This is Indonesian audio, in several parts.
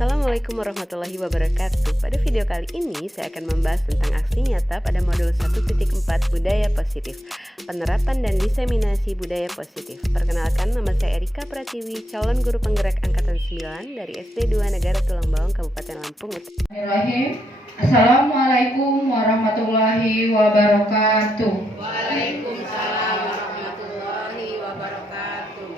Assalamualaikum warahmatullahi wabarakatuh. Pada video kali ini saya akan membahas tentang aksi nyata pada modul 1.4 Budaya Positif, penerapan dan diseminasi budaya positif. Perkenalkan, nama saya Erika Pratiwi, calon guru penggerak angkatan 9 dari SD 2 Negara Tulang Bawang, Kabupaten Lampung Utara. Assalamualaikum warahmatullahi wabarakatuh. Waalaikumsalam warahmatullahi wabarakatuh.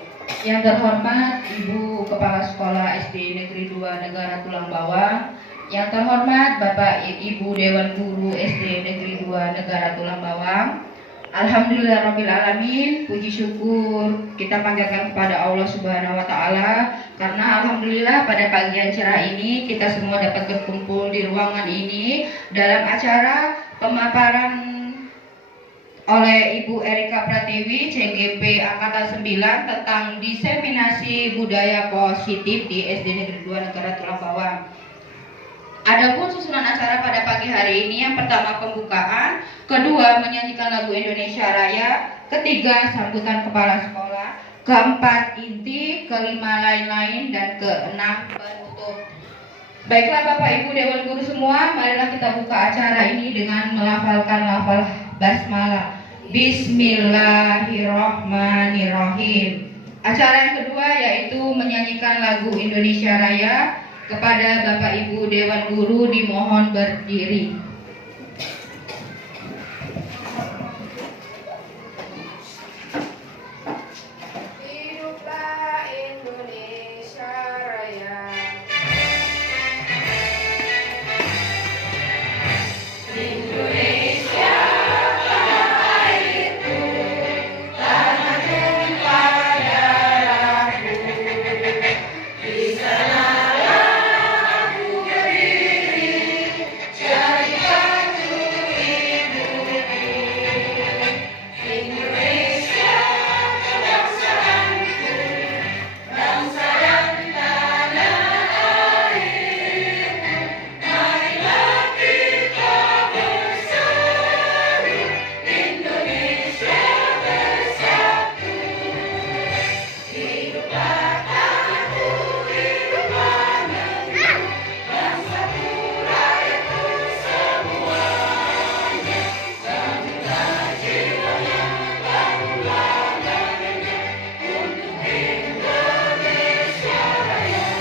Yang terhormat Ibu Kepala Sekolah SD Negeri 2 Negara Tulang Bawang, yang terhormat Bapak Ibu Dewan Guru SD Negeri 2 Negara Tulang Bawang. Alhamdulillahirrabbilalamin, puji syukur kita panjatkan kepada Allah Subhanahu wa Ta'ala, karena alhamdulillah pada pagi yang cerah ini kita semua dapat berkumpul di ruangan ini dalam acara pemaparan oleh Ibu Erika Pratiwi, CGP Angkatan 9 tentang diseminasi budaya positif di SD Negeri 2 Negara Tulang Bawang. Adapun susunan acara pada pagi hari ini, yang pertama pembukaan, kedua menyanyikan lagu Indonesia Raya, ketiga sambutan kepala sekolah, keempat inti, kelima lain-lain, dan keenam penutup. Baiklah Bapak Ibu Dewan Guru semua, marilah kita buka acara ini dengan melafalkan lafal basmalah. Bismillahirrahmanirrahim. Acara yang kedua yaitu menyanyikan lagu Indonesia Raya. Kepada Bapak Ibu Dewan Guru dimohon berdiri. Hiduplah Indonesia Raya. Indonesia tanah airku, tanah tumpah darahku. Di sanalah aku berdiri, cari bantu ibuku. Indonesia kebangsaanku, bangsa dan tanah airku. Marilah kita bersatu, Indonesia bersatu. Hiduplah tanahku, hiduplah negeriku, bangsaku, rakyatku semuanya. Bangunlah jiwanya, bangunlah badannya, untuk Indonesia Raya.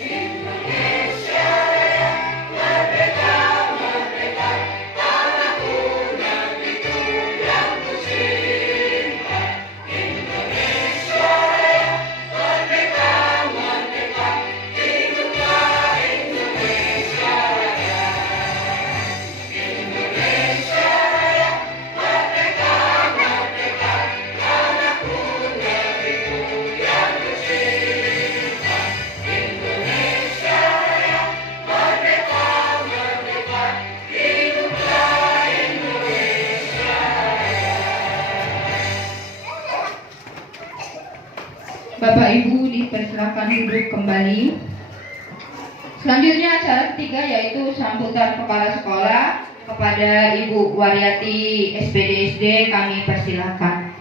Indonesia Raya, merdeka, merdeka, tanahku, negeriku yang kucinta. Indonesia Raya, merdeka, merdeka, hiduplah Indonesia Raya. Indonesia Raya, merdeka, merdeka, tanahku, negeriku yang kucinta. Indonesia Raya, merdeka, merdeka, hiduplah Indonesia Raya. Bapak Ibu dipersilakan duduk kembali. Selanjutnya acara ketiga yaitu sambutan kepala sekolah. Kepada Ibu Waryati SPDSD kami persilakan.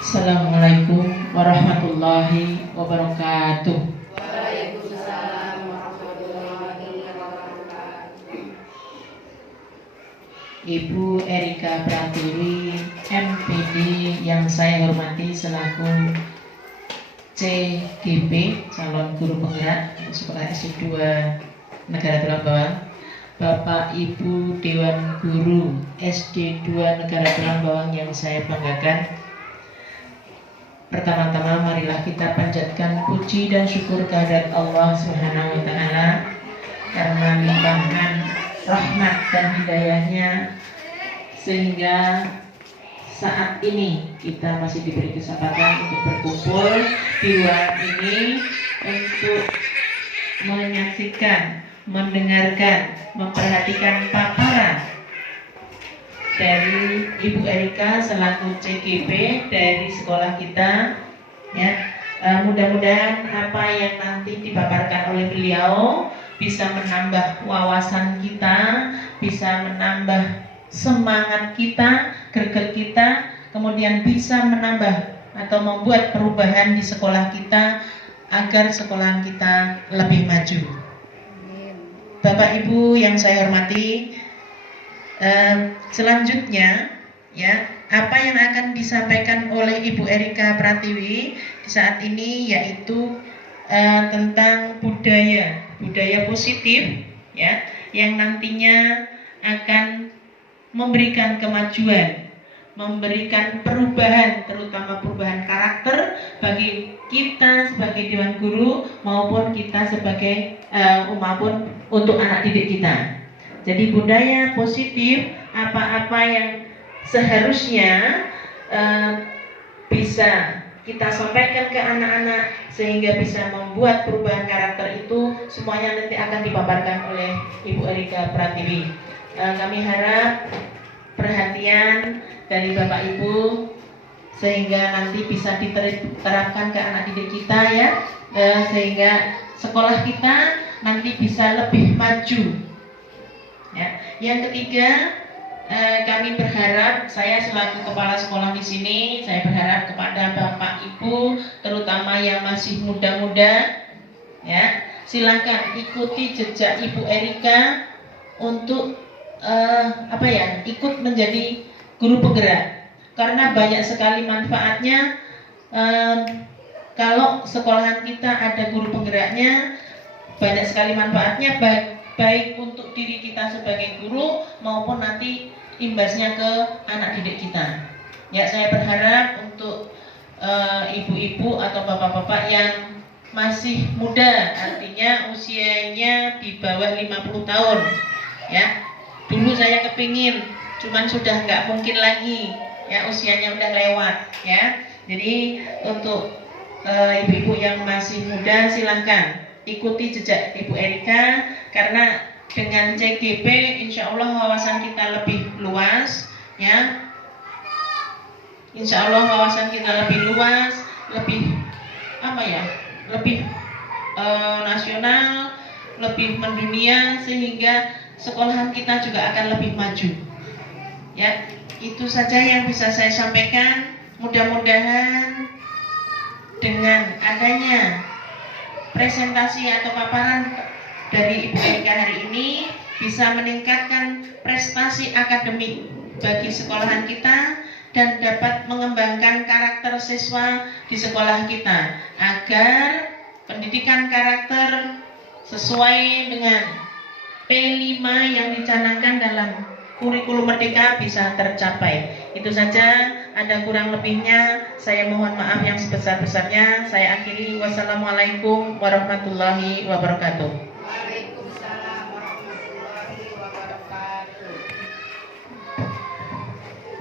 Assalamualaikum warahmatullahi wabarakatuh. Waalaikumsalam warahmatullahi wabarakatuh. Ibu Erika Pratiwi, MPD yang saya hormati selaku CGP, calon guru penggerak Sekolah SD 2 Negara Tulang Bawang, Bapak Ibu Dewan Guru SD 2 Negara Tulang Bawang yang saya banggakan. Pertama-tama marilah kita panjatkan puji dan syukur kehadirat Allah Subhanahu wa Ta'ala karena limpahan rahmat dan hidayahnya sehingga saat ini kita masih diberi kesempatan untuk berkumpul di ruang ini untuk menyaksikan, mendengarkan, memperhatikan paparan dari Ibu Erika selaku CGP dari sekolah kita, ya. Mudah-mudahan apa yang nanti dipaparkan oleh beliau bisa menambah wawasan kita, bisa menambah semangat kita, greget kita, kemudian bisa menambah atau membuat perubahan di sekolah kita agar sekolah kita lebih maju. Bapak Ibu yang saya hormati, selanjutnya ya, apa yang akan disampaikan oleh Ibu Erika Pratiwi di saat ini yaitu tentang budaya positif ya, yang nantinya akan memberikan kemajuan, memberikan perubahan, terutama perubahan karakter bagi kita sebagai dewan guru maupun kita sebagai maupun untuk anak didik kita. Jadi budaya positif, apa-apa yang seharusnya bisa kita sampaikan ke anak-anak sehingga bisa membuat perubahan karakter itu, semuanya nanti akan dipaparkan oleh Ibu Erika Pratiwi. Kami harap perhatian dari Bapak Ibu sehingga nanti bisa diterapkan ke anak didik kita ya, sehingga sekolah kita nanti bisa lebih maju ya. Yang ketiga, kami berharap, saya selaku kepala sekolah di sini, saya berharap kepada Bapak Ibu terutama yang masih muda-muda ya, silakan ikuti jejak Ibu Erika untuk ikut menjadi guru penggerak, karena banyak sekali manfaatnya. Kalau sekolahan kita ada guru penggeraknya, banyak sekali manfaatnya, baik untuk diri kita sebagai guru maupun nanti imbasnya ke anak didik kita. Ya, saya berharap untuk ibu-ibu atau bapak-bapak yang masih muda, artinya usianya di bawah 50 tahun ya. Dulu saya kepingin, cuman sudah nggak mungkin lagi ya, usianya udah lewat ya. Jadi untuk ibu-ibu yang masih muda silahkan ikuti jejak Ibu Erika, karena dengan CGP insya Allah wawasan kita lebih luas ya. Insya Allah wawasan kita lebih luas, lebih lebih nasional, lebih mendunia, sehingga sekolahan kita juga akan lebih maju ya. Itu saja yang bisa saya sampaikan. Mudah-mudahan dengan adanya presentasi atau paparan dari Ibu Erika hari ini bisa meningkatkan prestasi akademik bagi sekolahan kita dan dapat mengembangkan karakter siswa di sekolah kita agar pendidikan karakter sesuai dengan P5 yang dicanangkan dalam kurikulum Merdeka bisa tercapai. Itu saja, ada kurang lebihnya saya mohon maaf yang sebesar-besarnya. Saya akhiri, wassalamualaikum warahmatullahi wabarakatuh. Waalaikumsalam warahmatullahi wabarakatuh.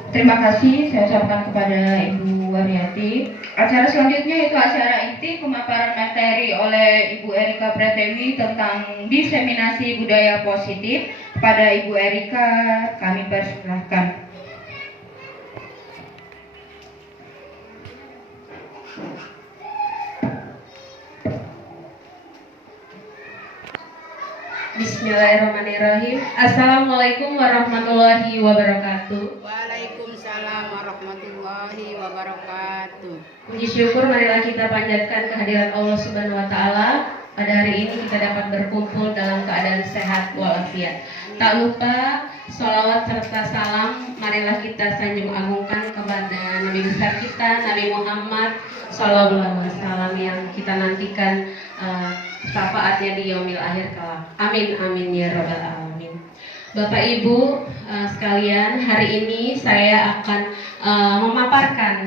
Terima kasih saya ucapkan kepada Ibu Waryati. Acara selanjutnya yaitu acara inti pemaparan materi oleh Ibu Erika Pratiwi tentang diseminasi budaya positif. Kepada Ibu Erika kami persilahkan. Bismillahirrahmanirrahim. Assalamualaikum warahmatullahi wabarakatuh. Waalaikumsalam warahmatullahi wabarakatuh. Puji syukur marilah kita panjatkan kehadiran Allah Subhanahu wa taala. Pada hari ini kita dapat berkumpul dalam keadaan sehat walafiat. Tak lupa sholawat serta salam marilah kita sanjung agungkan kepada Nabi besar kita, Nabi Muhammad sallallahu alaihi wasallam yang kita nantikan syafaatnya di yaumil akhir kelak. Amin amin ya rabbal alamin. Bapak Ibu sekalian, hari ini saya akan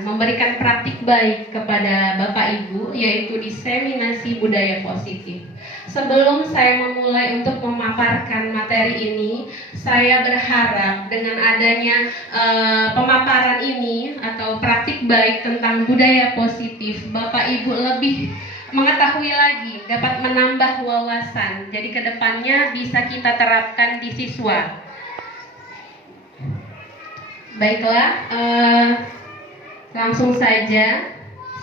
memberikan praktik baik kepada Bapak Ibu, yaitu diseminasi budaya positif. Sebelum saya memulai untuk memaparkan materi ini, saya berharap dengan adanya pemaparan ini atau praktik baik tentang budaya positif, Bapak Ibu lebih mengetahui lagi, dapat menambah wawasan. Jadi kedepannya bisa kita terapkan di siswa. Baiklah, langsung saja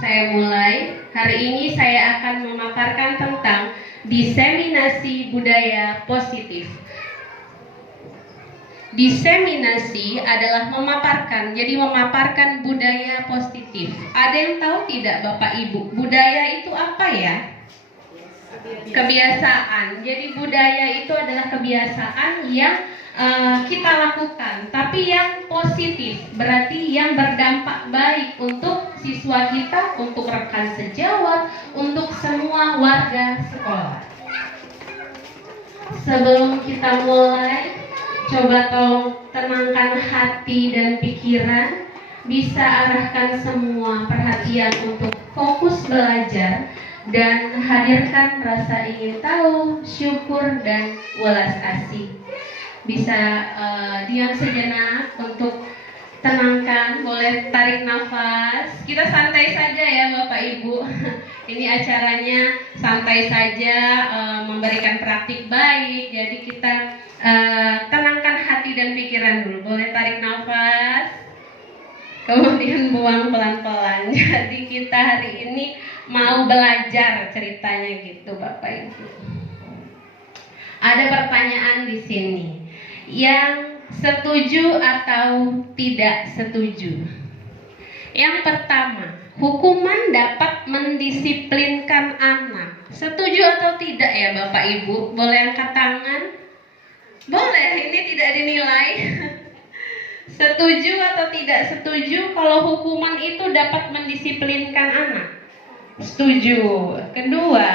saya mulai. Hari ini saya akan memaparkan tentang diseminasi budaya positif. Diseminasi adalah memaparkan, jadi memaparkan budaya positif. Ada yang tahu tidak Bapak Ibu, budaya itu apa ya? Kebiasaan. Jadi budaya itu adalah kebiasaan yang kita lakukan, tapi yang positif, berarti yang berdampak baik untuk siswa kita, untuk rekan sejawat, untuk semua warga sekolah. Sebelum kita mulai, coba tolong tenangkan hati dan pikiran, bisa arahkan semua perhatian untuk fokus belajar dan hadirkan rasa ingin tahu, syukur, dan welas asih. Bisa diam sejenak untuk tenangkan, boleh tarik nafas. Kita santai saja ya Bapak Ibu. Ini acaranya santai saja, memberikan praktik baik. Jadi kita tenangkan hati dan pikiran dulu. Boleh tarik nafas, kemudian buang pelan-pelan. Jadi kita hari ini mau belajar ceritanya gitu Bapak Ibu. Ada pertanyaan di sini. Yang setuju atau tidak setuju? Yang pertama, hukuman dapat mendisiplinkan anak. Setuju atau tidak ya Bapak Ibu? Boleh angkat tangan? Boleh, ini tidak dinilai. Setuju atau tidak setuju kalau hukuman itu dapat mendisiplinkan anak? Setuju. Kedua,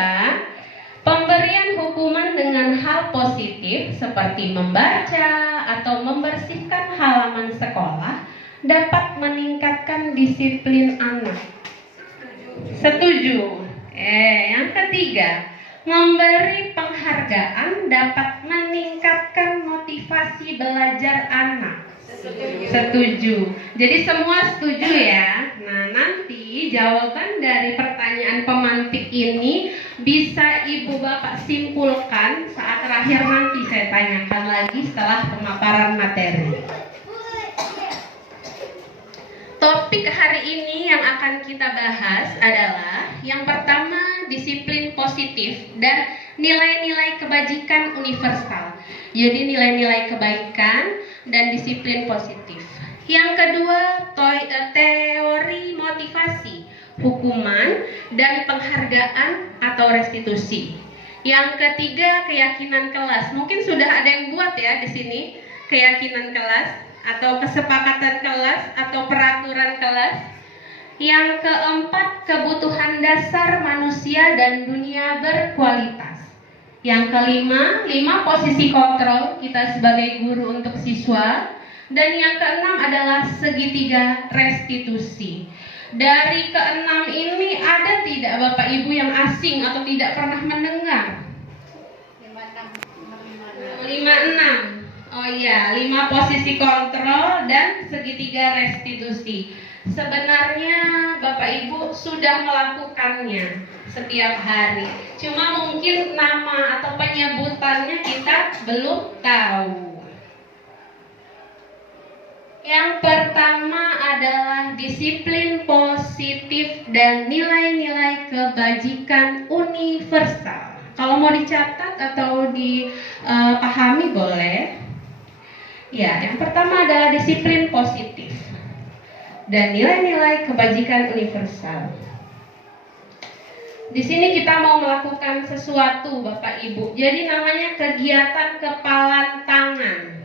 pemberian hukuman dengan hal positif seperti membaca atau membersihkan halaman sekolah dapat meningkatkan disiplin anak. Setuju. Yang ketiga, memberi penghargaan dapat meningkatkan motivasi belajar anak. Setuju. Jadi semua setuju ya. Nah, nanti jawaban dari pertanyaan pemantik ini bisa Ibu Bapak simpulkan saat terakhir nanti saya tanyakan lagi setelah pemaparan materi. Topik hari ini yang akan kita bahas adalah yang pertama, disiplin positif dan nilai-nilai kebajikan universal. Jadi nilai-nilai kebaikan dan disiplin positif. Yang kedua, teori motivasi, hukuman dan penghargaan atau restitusi. Yang ketiga, keyakinan kelas. Mungkin sudah ada yang buat ya di sini keyakinan kelas atau kesepakatan kelas atau peraturan kelas. Yang keempat, kebutuhan dasar manusia dan dunia berkualitas. Yang kelima, 5 posisi kontrol kita sebagai guru untuk siswa. Dan yang keenam adalah segitiga restitusi. Dari keenam ini ada tidak Bapak Ibu yang asing atau tidak pernah mendengar? 56. Oh iya, 5 posisi kontrol dan segitiga restitusi. Sebenarnya Bapak Ibu sudah melakukannya setiap hari. Cuma mungkin nama atau penyebutannya kita belum tahu. Yang pertama adalah disiplin positif dan nilai-nilai kebajikan universal. Kalau mau dicatat atau dipahami boleh. Ya, yang pertama adalah disiplin positif dan nilai-nilai kebajikan universal. Di sini kita mau melakukan sesuatu Bapak Ibu. Jadi namanya kegiatan kepalan tangan.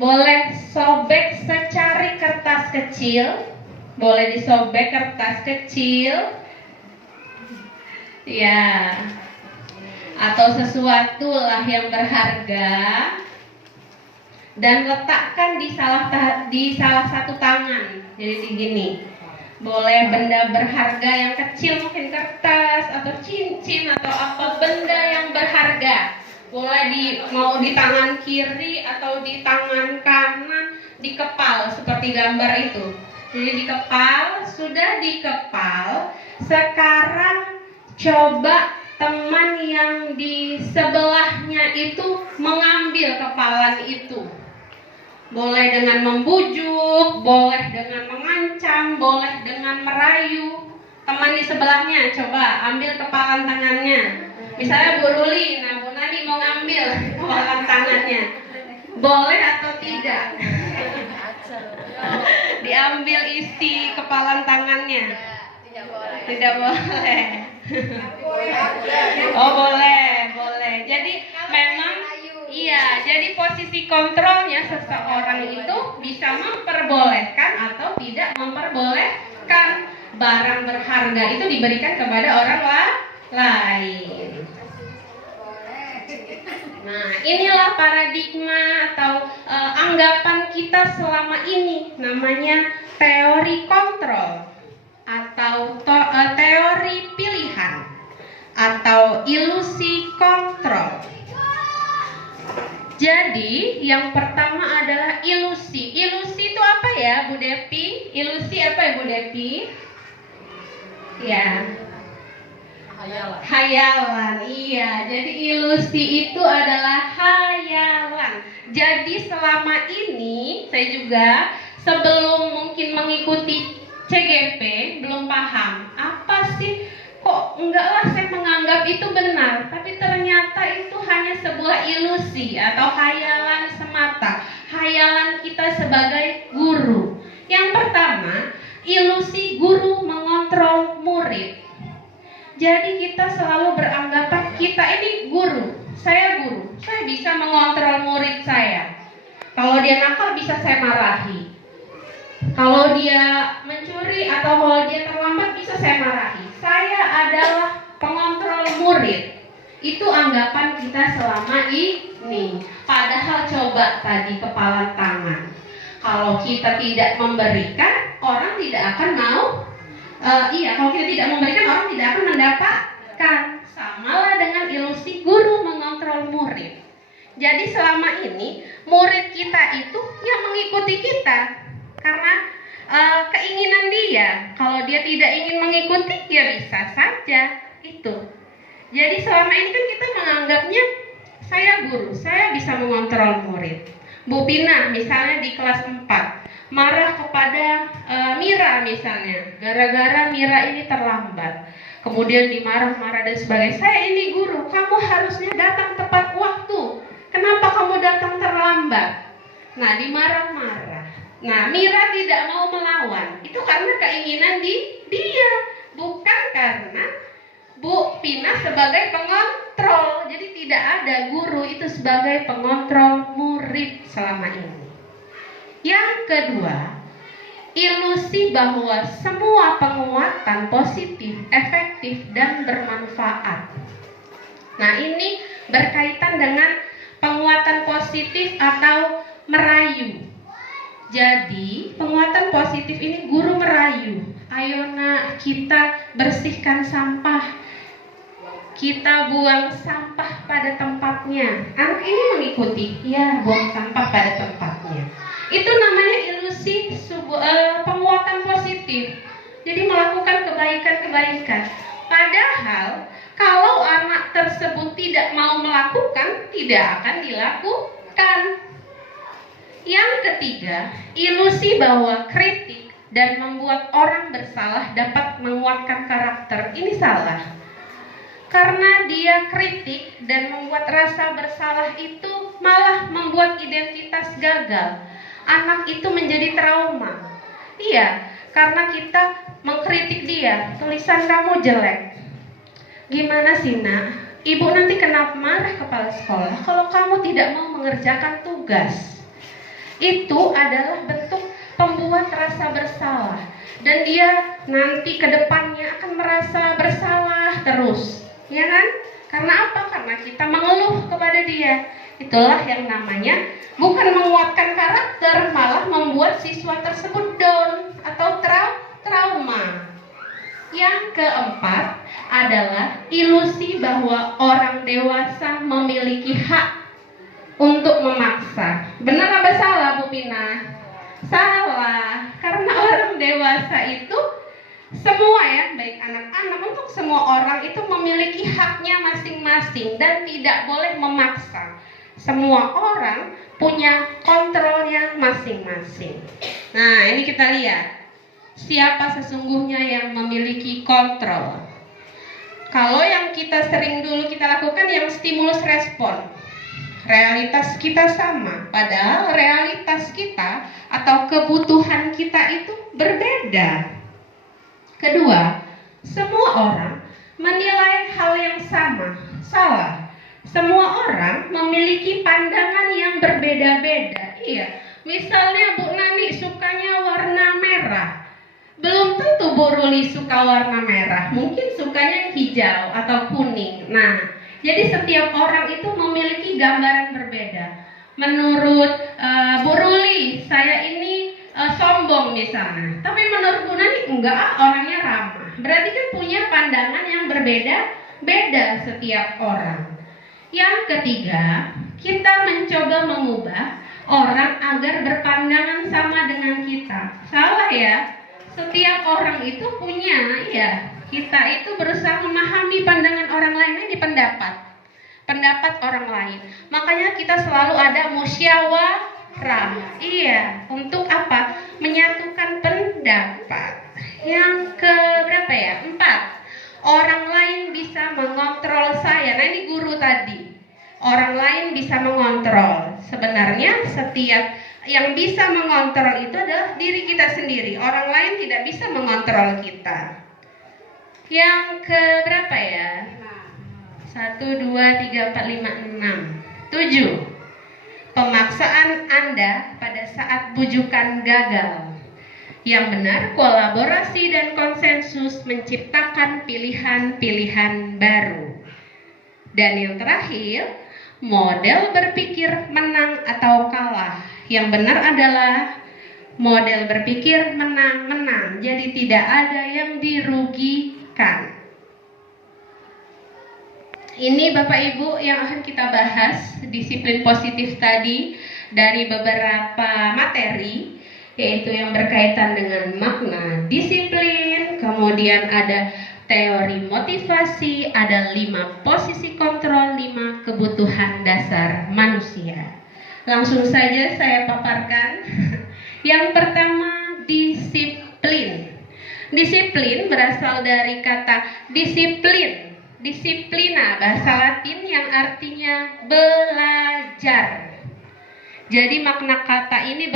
Boleh sobek secari kertas kecil, boleh disobek kertas kecil, ya, atau sesuatu lah yang berharga, dan letakkan di salah satu tangan. Jadi gini, boleh benda berharga yang kecil, mungkin kertas atau cincin atau apa benda yang berharga. Boleh mau di tangan kiri atau di tangan kanan, dikepal seperti gambar itu. Jadi dikepal, sudah dikepal. Sekarang coba teman yang di sebelahnya itu mengambil kepalan itu. Boleh dengan membujuk, boleh dengan mengancam, boleh dengan merayu. Teman di sebelahnya coba ambil kepalan tangannya. Misalnya Bu Ruli, nah Bu Nani mau ngambil kepalan tangannya. Boleh atau tidak? Diambil isi kepalan tangannya? Tidak boleh. Oh boleh. Jadi memang iya, jadi posisi kontrolnya seseorang itu bisa memperbolehkan atau tidak memperbolehkan barang berharga itu diberikan kepada orang lain. Nah, inilah paradigma atau anggapan kita selama ini, namanya teori kontrol atau teori pilihan atau ilusi kontrol. Jadi, yang pertama adalah ilusi. Ilusi itu apa ya, Bu Depi? Ilusi apa ya, Bu Depi? Ya. Hayalan, iya. Jadi ilusi itu adalah hayalan. Jadi selama ini saya juga sebelum mungkin mengikuti CGP belum paham apa sih, kok enggak lah saya menganggap itu benar, tapi ternyata itu hanya sebuah ilusi atau hayalan semata. Hayalan kita sebagai guru. Yang pertama, ilusi guru mengontrol murid. Jadi kita selalu beranggapan kita ini guru, saya bisa mengontrol murid saya. Kalau dia nakal bisa saya marahi. Kalau dia mencuri atau kalau dia terlambat bisa saya marahi. Saya adalah pengontrol murid. Itu anggapan kita selama ini. Padahal coba tadi kepalan tangan. Kalau kita tidak memberikan, orang tidak akan mau. Kalau kita tidak memberikan, orang tidak akan mendapatkan. Samalah dengan ilusi guru mengontrol murid. Jadi selama ini murid kita itu yang mengikuti kita karena keinginan dia. Kalau dia tidak ingin mengikuti, ya bisa saja itu. Jadi selama ini kan kita menganggapnya saya guru, saya bisa mengontrol murid. Bu Pina misalnya di kelas 4 marah kepada Mira misalnya, gara-gara Mira ini terlambat. Kemudian dimarah-marah dan sebagainya. Saya ini guru, kamu harusnya datang tepat waktu. Kenapa kamu datang terlambat? Nah, dimarah-marah. Nah, Mira tidak mau melawan. Itu karena keinginan dia, bukan karena Bu Pina sebagai pengontrol. Jadi tidak ada guru itu sebagai pengontrol murid selama ini. Yang kedua, ilusi bahwa semua penguatan positif, efektif, dan bermanfaat. Nah, ini berkaitan dengan penguatan positif atau merayu. Jadi, penguatan positif ini guru merayu. Ayo nak, kita bersihkan sampah. Kita buang sampah pada tempatnya. Anak ini mengikuti, ya buang sampah pada tempatnya. Itu namanya ilusi penguatan positif. Jadi melakukan kebaikan-kebaikan. Padahal kalau anak tersebut tidak mau melakukan, tidak akan dilakukan. Yang ketiga, ilusi bahwa kritik dan membuat orang bersalah dapat menguatkan karakter. Ini salah. Karena dia kritik dan membuat rasa bersalah itu malah membuat identitas gagal. Anak itu menjadi trauma. Iya, karena kita mengkritik dia, tulisan kamu jelek. Gimana sih nak? Ibu nanti kenapa marah kepala sekolah kalau kamu tidak mau mengerjakan tugas. Itu adalah bentuk pembuat rasa bersalah. Dan dia nanti ke depannya akan merasa bersalah terus. Ya kan? Karena apa? Karena kita mengeluh kepada dia. Itulah yang namanya bukan menguatkan karakter, malah membuat siswa tersebut down atau trauma. Yang keempat adalah ilusi bahwa orang dewasa memiliki hak untuk memaksa. Benar apa salah, Bu Pina? Salah, karena orang dewasa itu semua ya, baik anak-anak, untuk semua orang itu memiliki haknya masing-masing dan tidak boleh memaksa. Semua orang punya kontrolnya masing-masing. Nah, ini kita lihat siapa sesungguhnya yang memiliki kontrol. Kalau yang kita sering dulu kita lakukan yang stimulus respon. realitas kita sama, padahal realitas kita atau kebutuhan kita itu berbeda. Kedua, semua orang menilai hal yang sama, salah. Semua orang memiliki pandangan yang berbeda-beda. Iya, misalnya Bu Nani sukanya warna merah. Belum tentu Bu Ruli suka warna merah, mungkin sukanya hijau atau kuning. Nah, jadi setiap orang itu memiliki gambaran berbeda. Menurut Bu Ruli, saya ini sombong misalnya, tapi menurut Bu Nani enggak, orangnya ramah. Berarti kan punya pandangan yang berbeda-beda setiap orang. Yang ketiga, kita mencoba mengubah orang agar berpandangan sama dengan kita. Salah ya? Setiap orang itu punya, ya, kita itu berusaha memahami pandangan orang lain, ini pendapat orang lain. Makanya kita selalu ada musyawarah. Iya, untuk apa? Menyatukan pendapat. Yang keberapa ya? 4. Orang lain bisa mengontrol saya. Nah, ini guru tadi. Orang lain bisa mengontrol. Sebenarnya setiap yang bisa mengontrol itu adalah diri kita sendiri. Orang lain tidak bisa mengontrol kita. Yang keberapa ya? 1, 2, 3, 4, 5, 6, 7. Pemaksaan Anda pada saat bujukan gagal. Yang benar, kolaborasi dan konsensus menciptakan pilihan-pilihan baru. Dan yang terakhir, model berpikir menang atau kalah. Yang benar adalah model berpikir menang-menang. Jadi tidak ada yang dirugikan. Ini Bapak Ibu yang akan kita bahas disiplin positif tadi dari beberapa materi, yaitu yang berkaitan dengan makna disiplin, kemudian ada teori motivasi, ada 5 posisi kontrol, 5 kebutuhan dasar manusia. Langsung saja saya paparkan. Yang pertama, disiplin. Disiplin berasal dari kata disiplin, disiplina, bahasa Latin yang artinya belajar. Jadi makna kata ini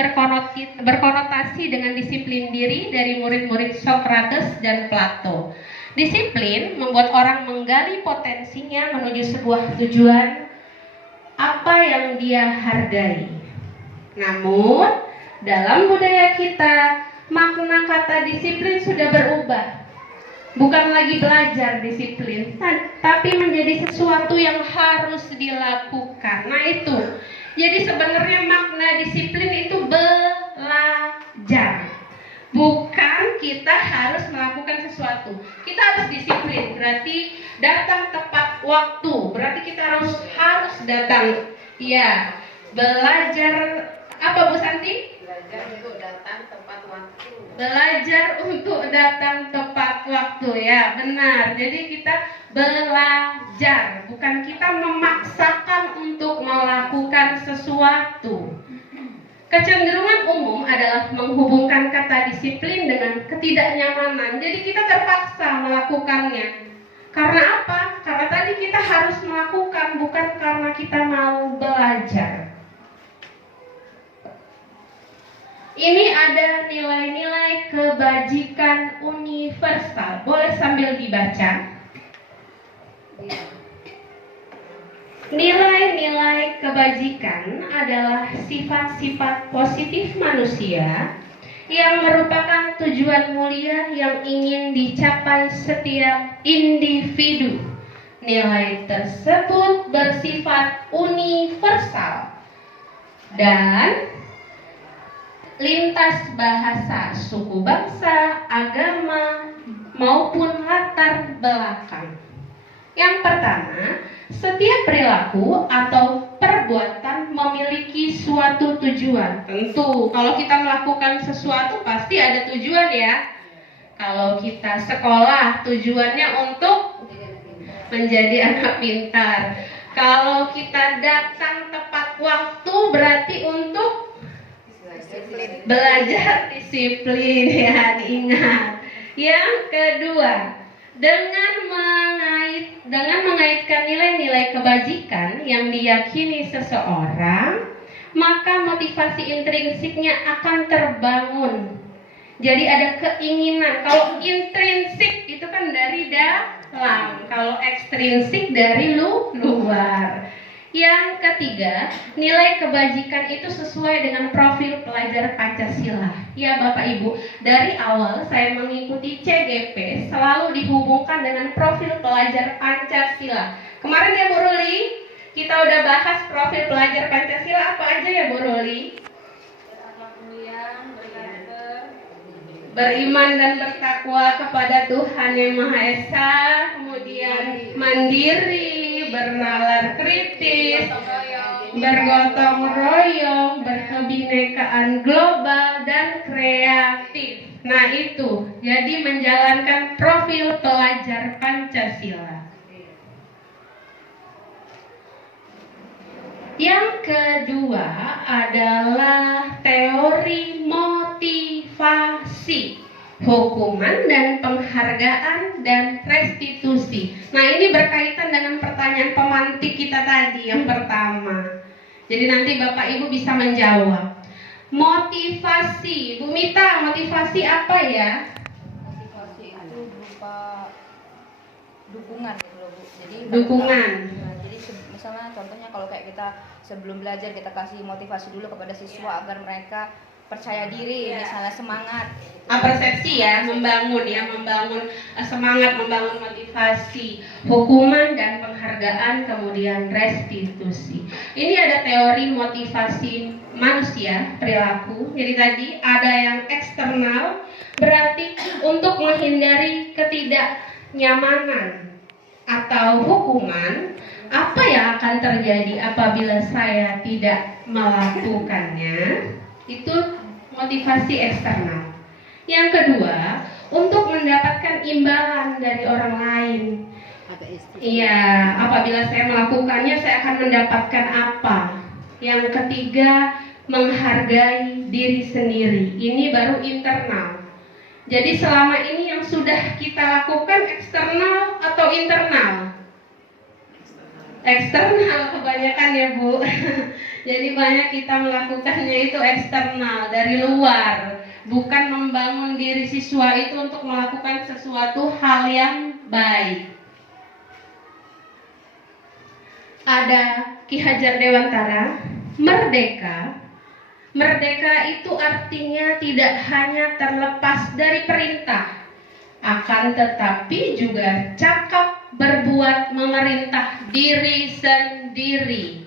berkonotasi dengan disiplin diri dari murid-murid Socrates dan Plato. Disiplin membuat orang menggali potensinya menuju sebuah tujuan apa yang dia hargai. Namun, dalam budaya kita, makna kata disiplin sudah berubah. Bukan lagi belajar disiplin, tapi menjadi sesuatu yang harus dilakukan. Nah itu, jadi sebenarnya makna disiplin itu belajar. Bukan kita harus melakukan sesuatu. Kita harus disiplin, berarti datang tepat waktu. Berarti kita harus datang. Ya, belajar apa Bu Santi? Belajar untuk datang tepat waktu. Belajar untuk datang tepat waktu, ya benar. Jadi kita belajar, bukan kita memaksakan untuk melakukan sesuatu. Kecenderungan umum adalah menghubungkan kata disiplin dengan ketidaknyamanan. Jadi kita terpaksa melakukannya. Karena apa? Karena tadi kita harus melakukan, bukan karena kita mau belajar. Ini ada nilai-nilai kebajikan universal. Boleh sambil dibaca. Nilai-nilai kebajikan adalah sifat-sifat positif manusia yang merupakan tujuan mulia yang ingin dicapai setiap individu. Nilai tersebut bersifat universal dan lintas bahasa, suku bangsa, agama, maupun latar belakang. Yang pertama, setiap perilaku atau perbuatan memiliki suatu tujuan. Tentu, kalau kita melakukan sesuatu pasti ada tujuan ya. Kalau kita sekolah, tujuannya untuk menjadi anak pintar. Kalau kita datang tepat waktu, berarti untuk belajar disiplin, ya diingat. Yang kedua, dengan mengaitkan nilai-nilai kebajikan yang diyakini seseorang, maka motivasi intrinsiknya akan terbangun. Jadi ada keinginan. Kalau intrinsik itu kan dari dalam, kalau ekstrinsik dari luar. Yang ketiga, nilai kebajikan itu sesuai dengan profil pelajar Pancasila. Ya Bapak Ibu, dari awal saya mengikuti CGP selalu dihubungkan dengan profil pelajar Pancasila. Kemarin ya Bu Ruli, kita udah bahas profil pelajar Pancasila apa aja ya Bu Ruli? Beriman dan bertakwa kepada Tuhan Yang Maha Esa, kemudian mandiri, bernalar kritis, bergotong royong, berkebinekaan global, dan kreatif. Nah itu, jadi menjalankan profil pelajar Pancasila. Yang kedua adalah teori motivasi, hukuman dan penghargaan dan restitusi. Nah ini berkaitan dengan pertanyaan pemantik kita tadi yang pertama. Jadi nanti Bapak Ibu bisa menjawab. Motivasi, Bu Mita, motivasi apa ya? Motivasi itu berupa dukungan gitu loh Bu. Jadi Dukungan. Jadi misalnya contohnya kalau kayak kita sebelum belajar kita kasih motivasi dulu kepada siswa agar mereka percaya diri, misalnya semangat. Persepsi ya, membangun semangat, membangun motivasi, hukuman dan penghargaan, kemudian restitusi. Ini ada teori motivasi manusia, perilaku. Jadi tadi ada yang eksternal, berarti untuk menghindari ketidaknyamanan atau hukuman. Apa yang akan terjadi apabila saya tidak melakukannya? Itu motivasi eksternal. Yang kedua, untuk mendapatkan imbalan dari orang lain. Iya, apabila saya melakukannya saya akan mendapatkan apa? Yang ketiga, menghargai diri sendiri. Ini baru internal. Jadi selama ini yang sudah kita lakukan eksternal atau internal? Eksternal kebanyakan ya Bu. Jadi banyak kita melakukannya itu eksternal, dari luar. Bukan membangun diri siswa itu untuk melakukan sesuatu hal yang baik. Ada Ki Hajar Dewantara, merdeka. Merdeka itu artinya tidak hanya terlepas dari perintah, akan tetapi juga cakap berbuat memerintah diri sendiri.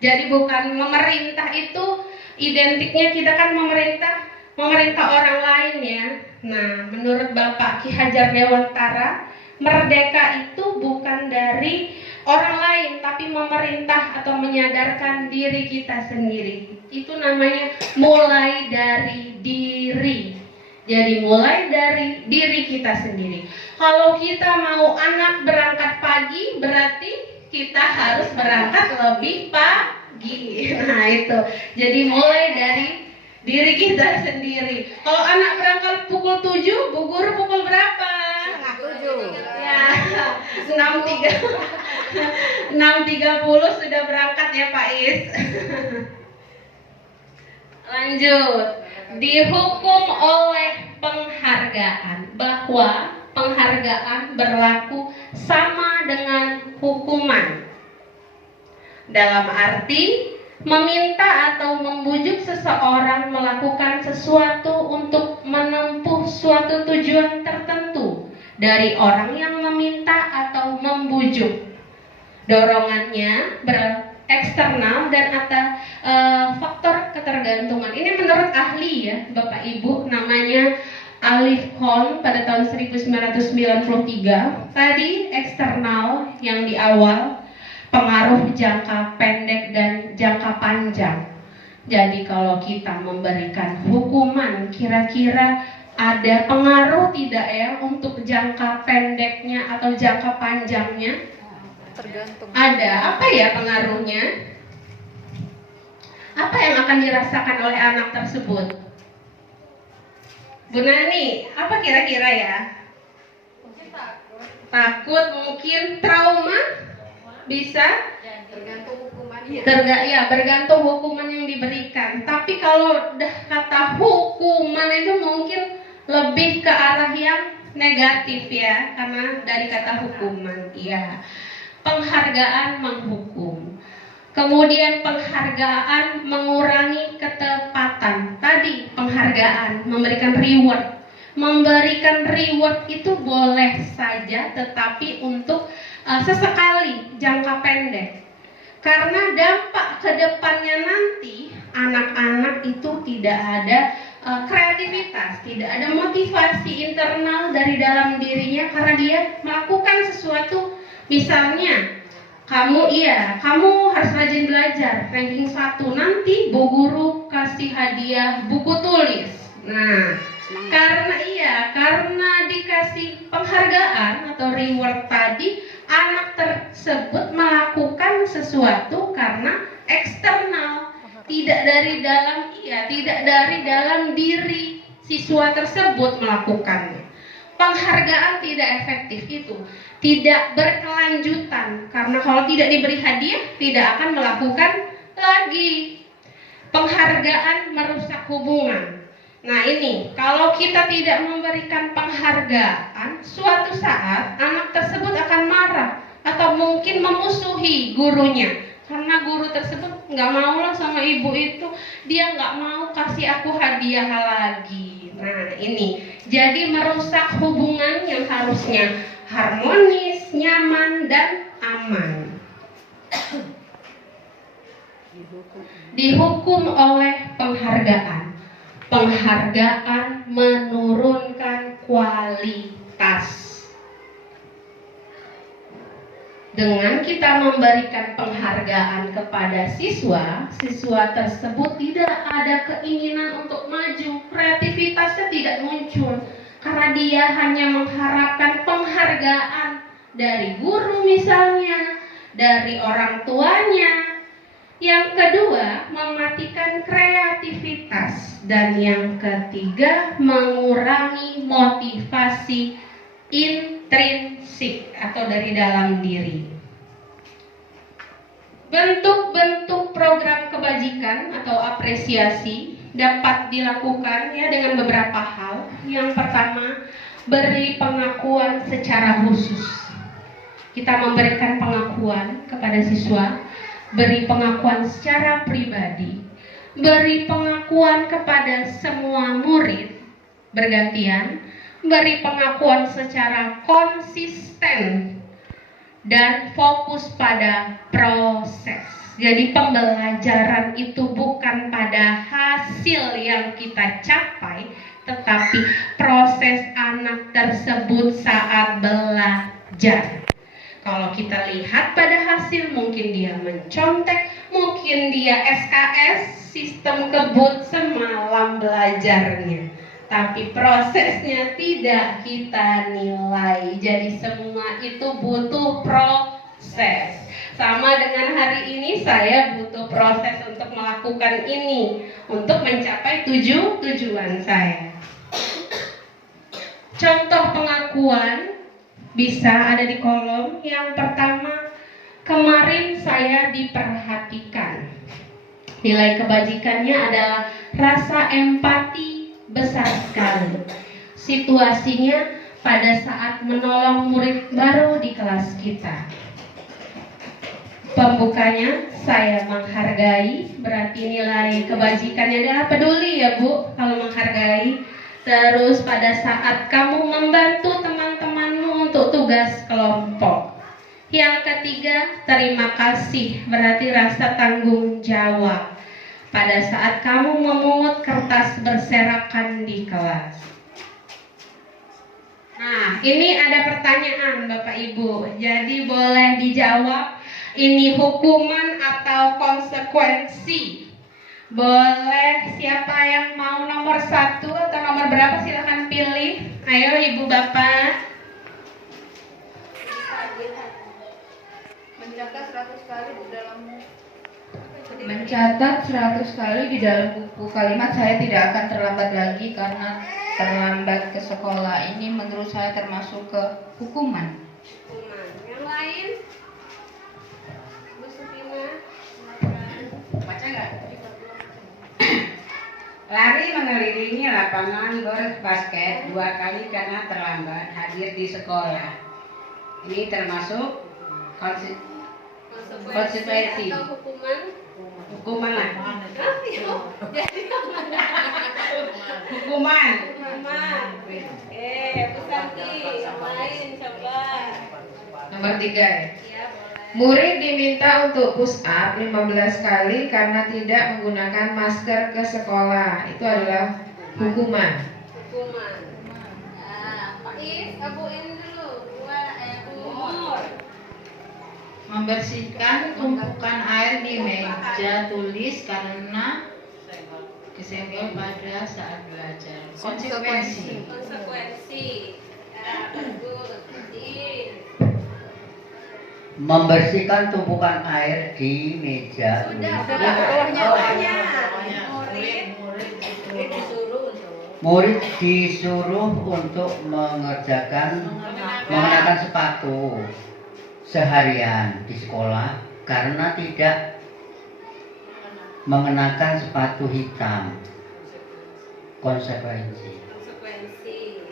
Jadi bukan memerintah itu identiknya kita kan memerintah orang lain ya. Nah, menurut Bapak Ki Hajar Dewantara, merdeka itu bukan dari orang lain tapi memerintah atau menyadarkan diri kita sendiri. Itu namanya mulai dari diri. Jadi mulai dari diri kita sendiri. Kalau kita mau anak berangkat pagi, berarti kita harus berangkat lebih pagi. Nah itu. Jadi mulai dari diri kita sendiri. Kalau anak berangkat pukul 7, Bu Guru pukul berapa? 7. Ya, 6.30 sudah berangkat ya Pak Is. Lanjut. Dihukum oleh penghargaan, bahwa penghargaan berlaku sama dengan hukuman. Dalam arti meminta atau membujuk seseorang melakukan sesuatu untuk menempuh suatu tujuan tertentu dari orang yang meminta atau membujuk. Dorongannya eksternal dan atau faktor ketergantungan. Ini menurut ahli ya, Bapak Ibu, namanya Alif Kohn pada tahun 1993. Tadi eksternal yang di awal, pengaruh jangka pendek dan jangka panjang. Jadi kalau kita memberikan hukuman, kira-kira ada pengaruh tidak ya untuk jangka pendeknya atau jangka panjangnya? Tergantung. Ada. Apa ya pengaruhnya? Apa yang akan dirasakan oleh anak tersebut? Bu Nani, apa kira-kira ya? takut, mungkin trauma, bisa Tergantung hukumannya. bergantung hukuman yang diberikan. Tapi kalau udah kata hukuman itu mungkin lebih ke arah yang negatif ya, karena dari kata hukuman. Ya, penghargaan menghukum. Kemudian penghargaan mengurangi ketepatan. Tadi penghargaan memberikan reward. Memberikan reward itu boleh saja, tetapi untuk sesekali, jangka pendek. Karena dampak ke depannya nanti anak-anak itu tidak ada kreativitas, tidak ada motivasi internal dari dalam dirinya karena dia melakukan sesuatu. Misalnya kamu harus rajin belajar, ranking 1, nanti bu guru kasih hadiah buku tulis. Nah, karena dikasih penghargaan atau reward tadi, anak tersebut melakukan sesuatu karena eksternal, tidak dari dalam diri siswa tersebut melakukannya. Penghargaan tidak efektif itu, tidak berkelanjutan, karena kalau tidak diberi hadiah tidak akan melakukan lagi. Penghargaan merusak hubungan. Nah ini, kalau kita tidak memberikan penghargaan, suatu saat anak tersebut akan marah atau mungkin memusuhi gurunya. Karena guru tersebut nggak mau lah sama ibu itu, dia nggak mau kasih aku hadiah lagi. Nah ini, jadi merusak hubungan yang harusnya harmonis, nyaman, dan aman. Dihukum oleh penghargaan. Penghargaan menurunkan kualitas. Dengan kita memberikan penghargaan kepada siswa tersebut tidak ada keinginan untuk maju, kreativitasnya tidak muncul karena dia hanya mengharapkan penghargaan dari guru misalnya, dari orang tuanya. Yang kedua, mematikan kreativitas. Dan yang ketiga, mengurangi motivasi intrinsik atau dari dalam diri. Bentuk-bentuk program kebajikan atau apresiasi dapat dilakukan ya dengan beberapa hal. Yang pertama, beri pengakuan secara khusus. Kita memberikan pengakuan kepada siswa, beri pengakuan secara pribadi, beri pengakuan kepada semua murid bergantian, beri pengakuan secara konsisten dan fokus pada proses. Jadi pembelajaran itu bukan pada hasil yang kita capai, tetapi proses anak tersebut saat belajar. Kalau kita lihat pada hasil, mungkin dia mencontek, mungkin dia SKS, sistem kebut semalam belajarnya. Tapi prosesnya tidak kita nilai. Jadi semua itu butuh proses. Sama dengan hari ini saya butuh proses untuk melakukan ini, untuk mencapai tujuan saya. Contoh pengakuan bisa ada di kolom. Yang pertama, kemarin saya diperhatikan. Nilai kebajikannya adalah rasa empati besar sekali. Situasinya pada saat menolong murid baru di kelas kita. Pembukanya, saya menghargai, berarti nilai kebajikannya adalah peduli ya Bu, kalau menghargai. Terus pada saat kamu membantu teman-temanmu untuk tugas kelompok. Yang ketiga, terima kasih, berarti rasa tanggung jawab. Pada saat kamu memungut kertas berserakan di kelas. Nah, ini ada pertanyaan Bapak Ibu. Jadi boleh dijawab, ini hukuman atau konsekuensi? Boleh, siapa yang mau nomor 1 atau nomor berapa silahkan pilih. Ayo Ibu Bapak. Mencatat 100 kali di dalam buku kalimat saya tidak akan terlambat lagi karena terlambat ke sekolah ini menurut saya termasuk ke hukuman. hukuman. Yang lain? Bu Sutina. Baca nggak? Lari mengelilingi lapangan basket 2 kali karena terlambat hadir di sekolah. Ini termasuk konsekuensi. Atau hukuman? Hukuman lah. Jadi Hukuman. hukuman. Bu Santi, yang lain coba. Nomor 3 ya. Iya, boleh. Murid diminta untuk push up 15 kali karena tidak menggunakan masker ke sekolah. Itu adalah hukuman. Hukuman. Nah, Pak Is, Bu ini dulu. Bu Umur. Membersihkan tumpukan air di meja tulis karena kesenggol pada saat belajar. Konsekuensi. Konsekuensi. Bagus. Din. Membersihkan tumpukan air di meja tulis. Bawahnya. Murid disuruh untuk mengenakan sepatu seharian di sekolah karena tidak mengenakan sepatu hitam. Konsekuensi. Konsekuensi.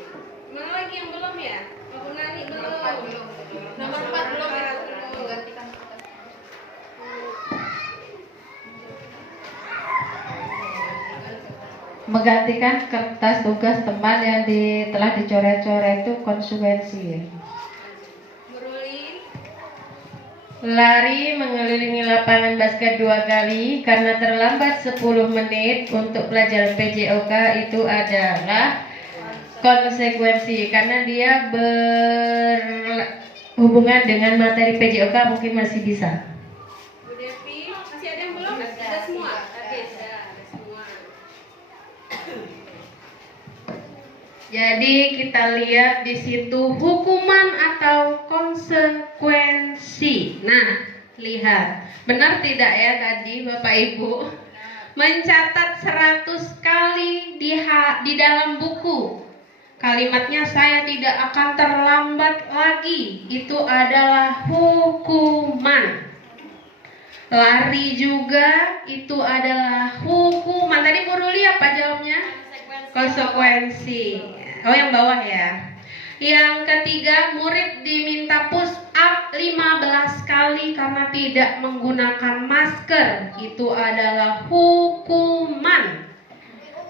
Mana lagi yang belum ya? Bu Nani belum. Nomor 4 belum ya? Menggantikan Menggantikan kertas tugas teman yang telah dicoret-coret itu konsekuensi. Bu Ruli. Lari mengelilingi lapangan basket 2 kali karena terlambat 10 menit untuk pelajaran PJOK itu adalah konsekuensi karena dia berhubungan dengan materi PJOK mungkin masih bisa. Bu Devi, masih ada yang belum? Ada semua? Ada semua. Jadi kita lihat di situ hukuman atau konsekuensi. Nah, lihat. Benar tidak ya tadi Bapak Ibu? Mencatat 100 kali di dalam buku. Kalimatnya saya tidak akan terlambat lagi. Itu adalah hukuman. Lari juga itu adalah hukuman. Tadi Bu Ruli apa jawabnya? Konsekuensi. Oh, yang bawah ya. Yang ketiga, murid diminta push up 15 kali karena tidak menggunakan masker. Itu adalah hukuman.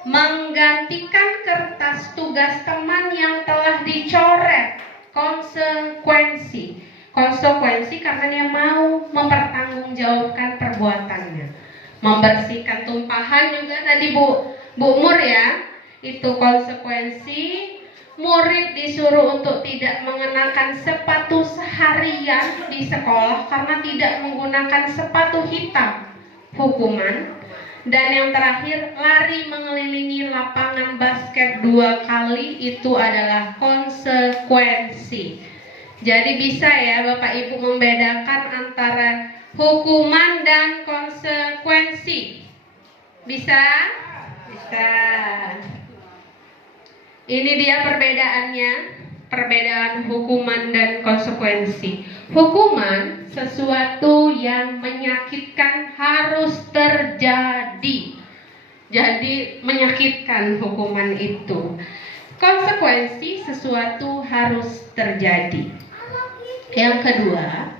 Menggantikan kertas tugas teman yang telah dicoret. Konsekuensi. Konsekuensi karena dia mau mempertanggungjawabkan perbuatannya. Membersihkan tumpahan juga tadi Bu Umur ya. Itu konsekuensi. Murid disuruh untuk tidak mengenakan sepatu seharian di sekolah karena tidak menggunakan sepatu hitam. Hukuman. Dan yang terakhir, lari mengelilingi lapangan basket 2 kali itu adalah konsekuensi. Jadi bisa ya Bapak Ibu membedakan antara hukuman dan konsekuensi. Bisa? Bisa. Ini dia perbedaannya, perbedaan hukuman dan konsekuensi. Hukuman sesuatu yang menyakitkan harus terjadi. Jadi menyakitkan hukuman itu. Konsekuensi sesuatu harus terjadi. Yang kedua,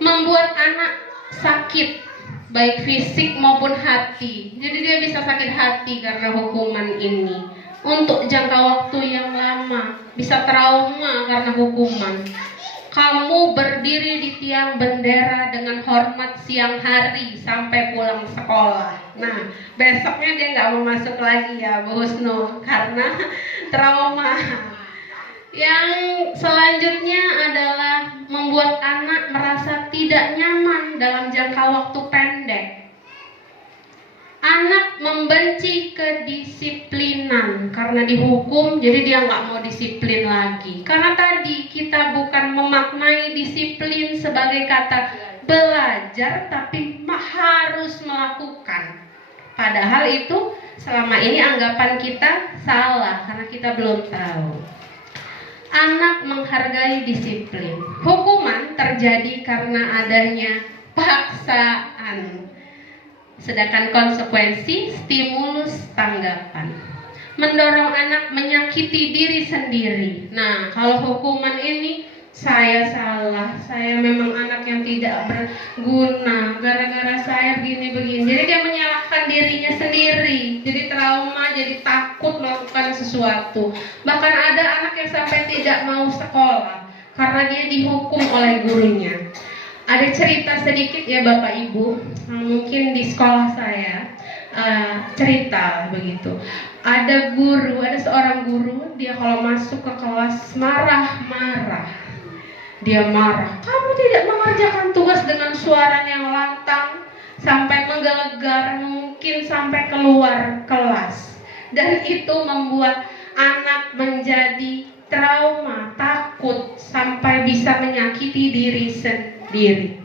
membuat anak sakit baik fisik maupun hati. Jadi dia bisa sakit hati karena hukuman ini. Untuk jangka waktu yang lama, bisa trauma karena hukuman. Kamu berdiri di tiang bendera dengan hormat siang hari sampai pulang sekolah. Nah, besoknya dia nggak mau masuk lagi ya Bu Husnul karena trauma. Yang selanjutnya adalah membuat anak merasa tidak nyaman dalam jangka waktu pendek. Anak membenci kedisiplinan karena dihukum, jadi dia nggak mau disiplin lagi. Karena tadi kita bukan memaknai disiplin sebagai kata belajar, tapi harus melakukan. Padahal itu selama ini anggapan kita salah karena kita belum tahu. anak menghargai disiplin. Hukuman terjadi karena adanya paksaan. Sedangkan konsekuensi, stimulus, tanggapan. Mendorong anak menyakiti diri sendiri. Nah, kalau hukuman ini, saya salah, saya memang anak yang tidak berguna, gara-gara saya begini-begini. Jadi dia menyalahkan dirinya sendiri, jadi trauma, jadi takut melakukan sesuatu. Bahkan ada anak yang sampai tidak mau sekolah karena dia dihukum oleh gurunya. Ada cerita sedikit ya Bapak Ibu, mungkin di sekolah saya cerita begitu. Ada seorang guru, dia kalau masuk ke kelas marah-marah. Dia marah, kamu tidak mengerjakan tugas dengan suara yang lantang sampai menggelegar, mungkin sampai keluar kelas. Dan itu membuat anak menjadi trauma, takut, sampai bisa menyakiti diri sendiri.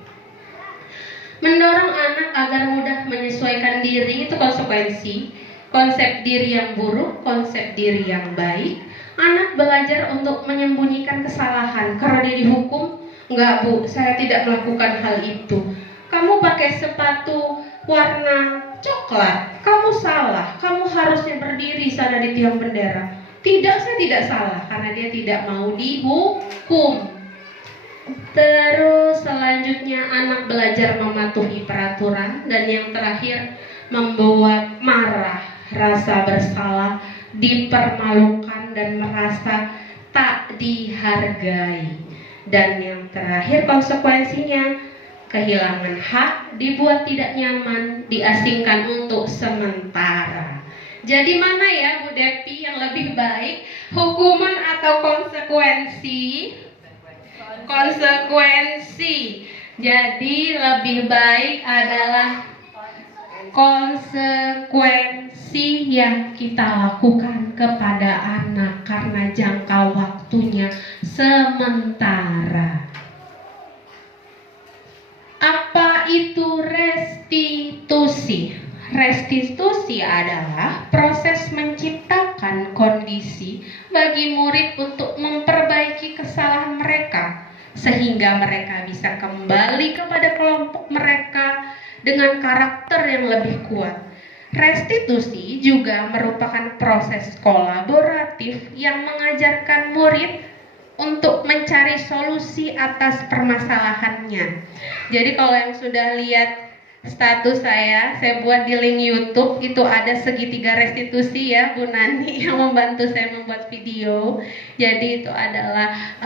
Mendorong anak agar mudah menyesuaikan diri itu konsekuensi. Konsep diri yang buruk, konsep diri yang baik. Anak belajar untuk menyembunyikan kesalahan karena dia dihukum. Enggak Bu, saya tidak melakukan hal itu. Kamu pakai sepatu warna coklat, kamu salah. Kamu harusnya berdiri sana di tiang bendera. Tidak, saya tidak salah karena dia tidak mau dihukum. Terus selanjutnya anak belajar mematuhi peraturan. Dan yang terakhir, membuat marah, rasa bersalah, dipermalukan dan merasa tak dihargai. Dan yang terakhir konsekuensinya, kehilangan hak, dibuat tidak nyaman, diasingkan untuk sementara. Jadi mana ya Bu Depi yang lebih baik, hukuman atau konsekuensi? Konsekuensi. Jadi lebih baik adalah konsekuensi yang kita lakukan kepada anak karena jangka waktunya sementara. Apa itu restitusi? Restitusi adalah proses menciptakan kondisi bagi murid untuk memperbaiki kesalahan mereka sehingga mereka bisa kembali kepada kelompok mereka dengan karakter yang lebih kuat. Restitusi juga merupakan proses kolaboratif yang mengajarkan murid untuk mencari solusi atas permasalahannya. Jadi kalau yang sudah lihat status saya buat di link YouTube, itu ada segitiga restitusi ya Bu Nani yang membantu saya membuat video. Jadi itu adalah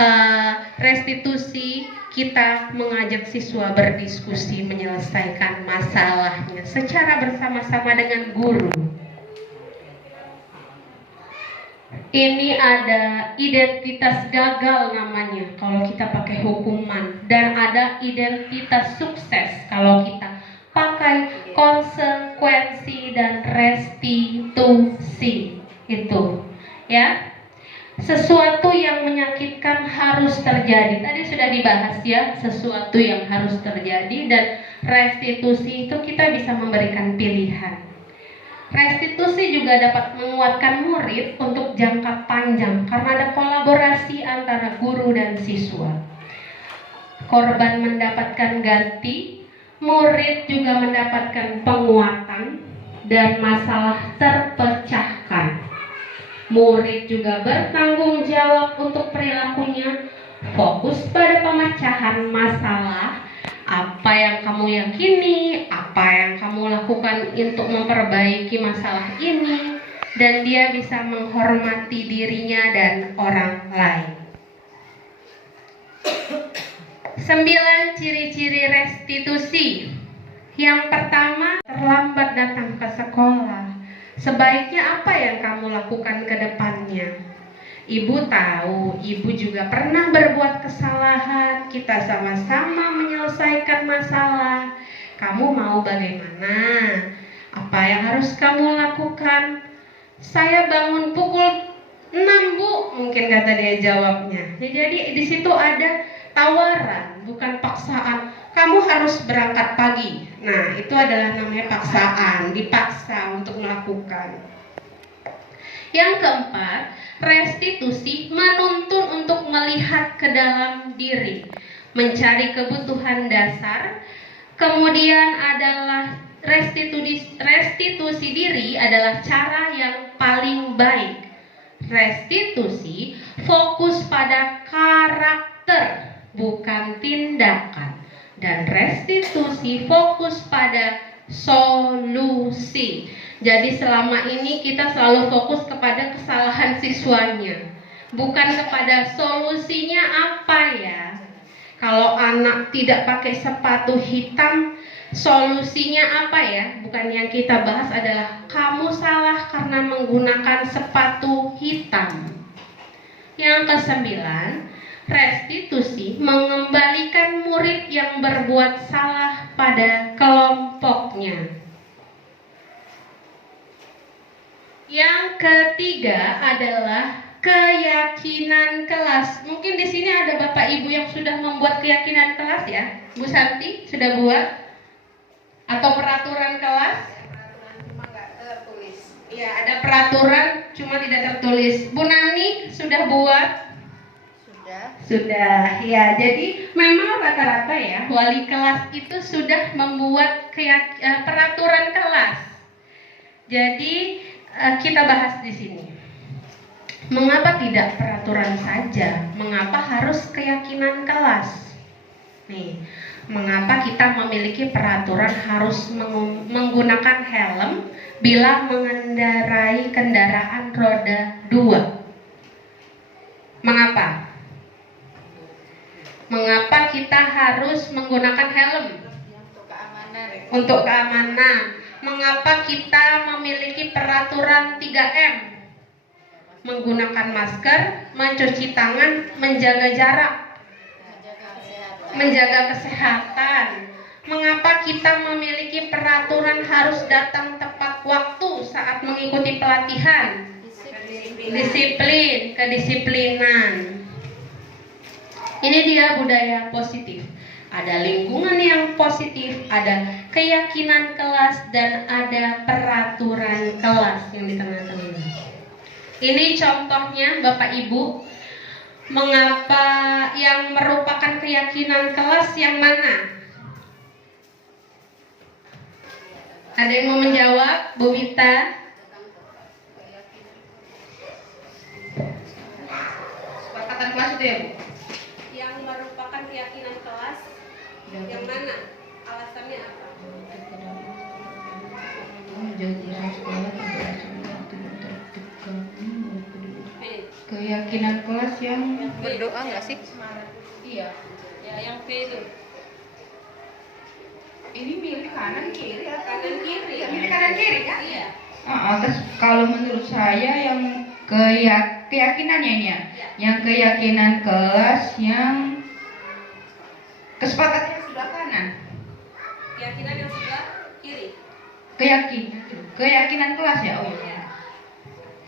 restitusi, kita mengajak siswa berdiskusi menyelesaikan masalahnya secara bersama-sama dengan guru. Ini ada identitas gagal namanya kalau kita pakai hukuman, dan ada identitas sukses kalau kita pakai konsekuensi dan restitusi. Itu ya, sesuatu yang menyakitkan harus terjadi. Tadi sudah dibahas ya, sesuatu yang harus terjadi. Dan restitusi itu kita bisa memberikan pilihan. Restitusi juga dapat menguatkan murid untuk jangka panjang karena ada kolaborasi antara guru dan siswa. Korban mendapatkan ganti, murid juga mendapatkan penguatan, dan masalah terpecahkan. Murid juga bertanggung jawab untuk perilakunya, fokus pada pemecahan masalah. Apa yang kamu yakini, apa yang kamu lakukan untuk memperbaiki masalah ini, dan dia bisa menghormati dirinya dan orang lain. 9 ciri-ciri restitusi. Yang pertama, terlambat datang ke sekolah. Sebaiknya apa yang kamu lakukan ke depannya? Ibu tahu, ibu juga pernah berbuat kesalahan. Kita sama-sama menyelesaikan masalah. Kamu mau bagaimana? Apa yang harus kamu lakukan? Saya bangun pukul 6 Bu, mungkin kata dia jawabnya. Jadi di situ ada tawaran, bukan paksaan. Kamu harus berangkat pagi. Nah, itu adalah namanya paksaan, dipaksa untuk melakukan. Yang keempat, restitusi menuntun untuk diri, mencari kebutuhan dasar. Kemudian adalah restitusi diri adalah cara yang paling baik. Restitusi fokus pada karakter, bukan tindakan. Dan restitusi fokus pada solusi. Jadi selama ini kita selalu fokus kepada kesalahan siswanya, bukan kepada solusinya apa ya. Kalau anak tidak pakai sepatu hitam, solusinya apa ya? Bukan yang kita bahas adalah kamu salah karena menggunakan sepatu hitam. Yang kesembilan, restitusi mengembalikan murid yang berbuat salah pada kelompoknya. Yang ketiga adalah keyakinan kelas. Mungkin di sini ada Bapak Ibu yang sudah membuat keyakinan kelas ya. Bu Santi sudah buat? Atau peraturan kelas? Peraturan cuma nggak tertulis. Iya, ada peraturan cuma tidak tertulis. Bu Nani sudah buat? Sudah, ya. Jadi memang rata-rata ya wali kelas itu sudah membuat peraturan kelas. Jadi kita bahas di sini. Mengapa tidak peraturan saja? Mengapa harus keyakinan kelas? Nih, mengapa kita memiliki peraturan harus menggunakan helm bila mengendarai kendaraan roda 2? Mengapa? Mengapa kita harus menggunakan helm? Untuk keamanan. Mengapa kita memiliki peraturan 3M? Menggunakan masker, mencuci tangan, menjaga jarak, menjaga kesehatan. Mengapa kita memiliki peraturan harus datang tepat waktu saat mengikuti pelatihan? Disiplin, kedisiplinan. Ini dia budaya positif. Ada lingkungan yang positif, ada keyakinan kelas, dan ada peraturan kelas yang di tengah-tengah. Ini contohnya Bapak Ibu. Mengapa yang merupakan keyakinan kelas yang mana? Ada yang mau menjawab? Bu Wita? Kesepakatan kelas itu ya Bu? Yang merupakan keyakinan kelas yang mana? Alasannya apa? Keyakinan kelas yang Berdoa nggak sih? Iya. Ya, yang B itu. ini milih kanan kiri atau Kanan kiri. milih kanan kiri kan? Iya. Terus kalau menurut saya yang keyakinannya ini ya, yang keyakinan kelas yang kesepakatannya sebelah kanan. Keyakinan yang sebelah kiri. Keyakinan kelas ya, oh ya.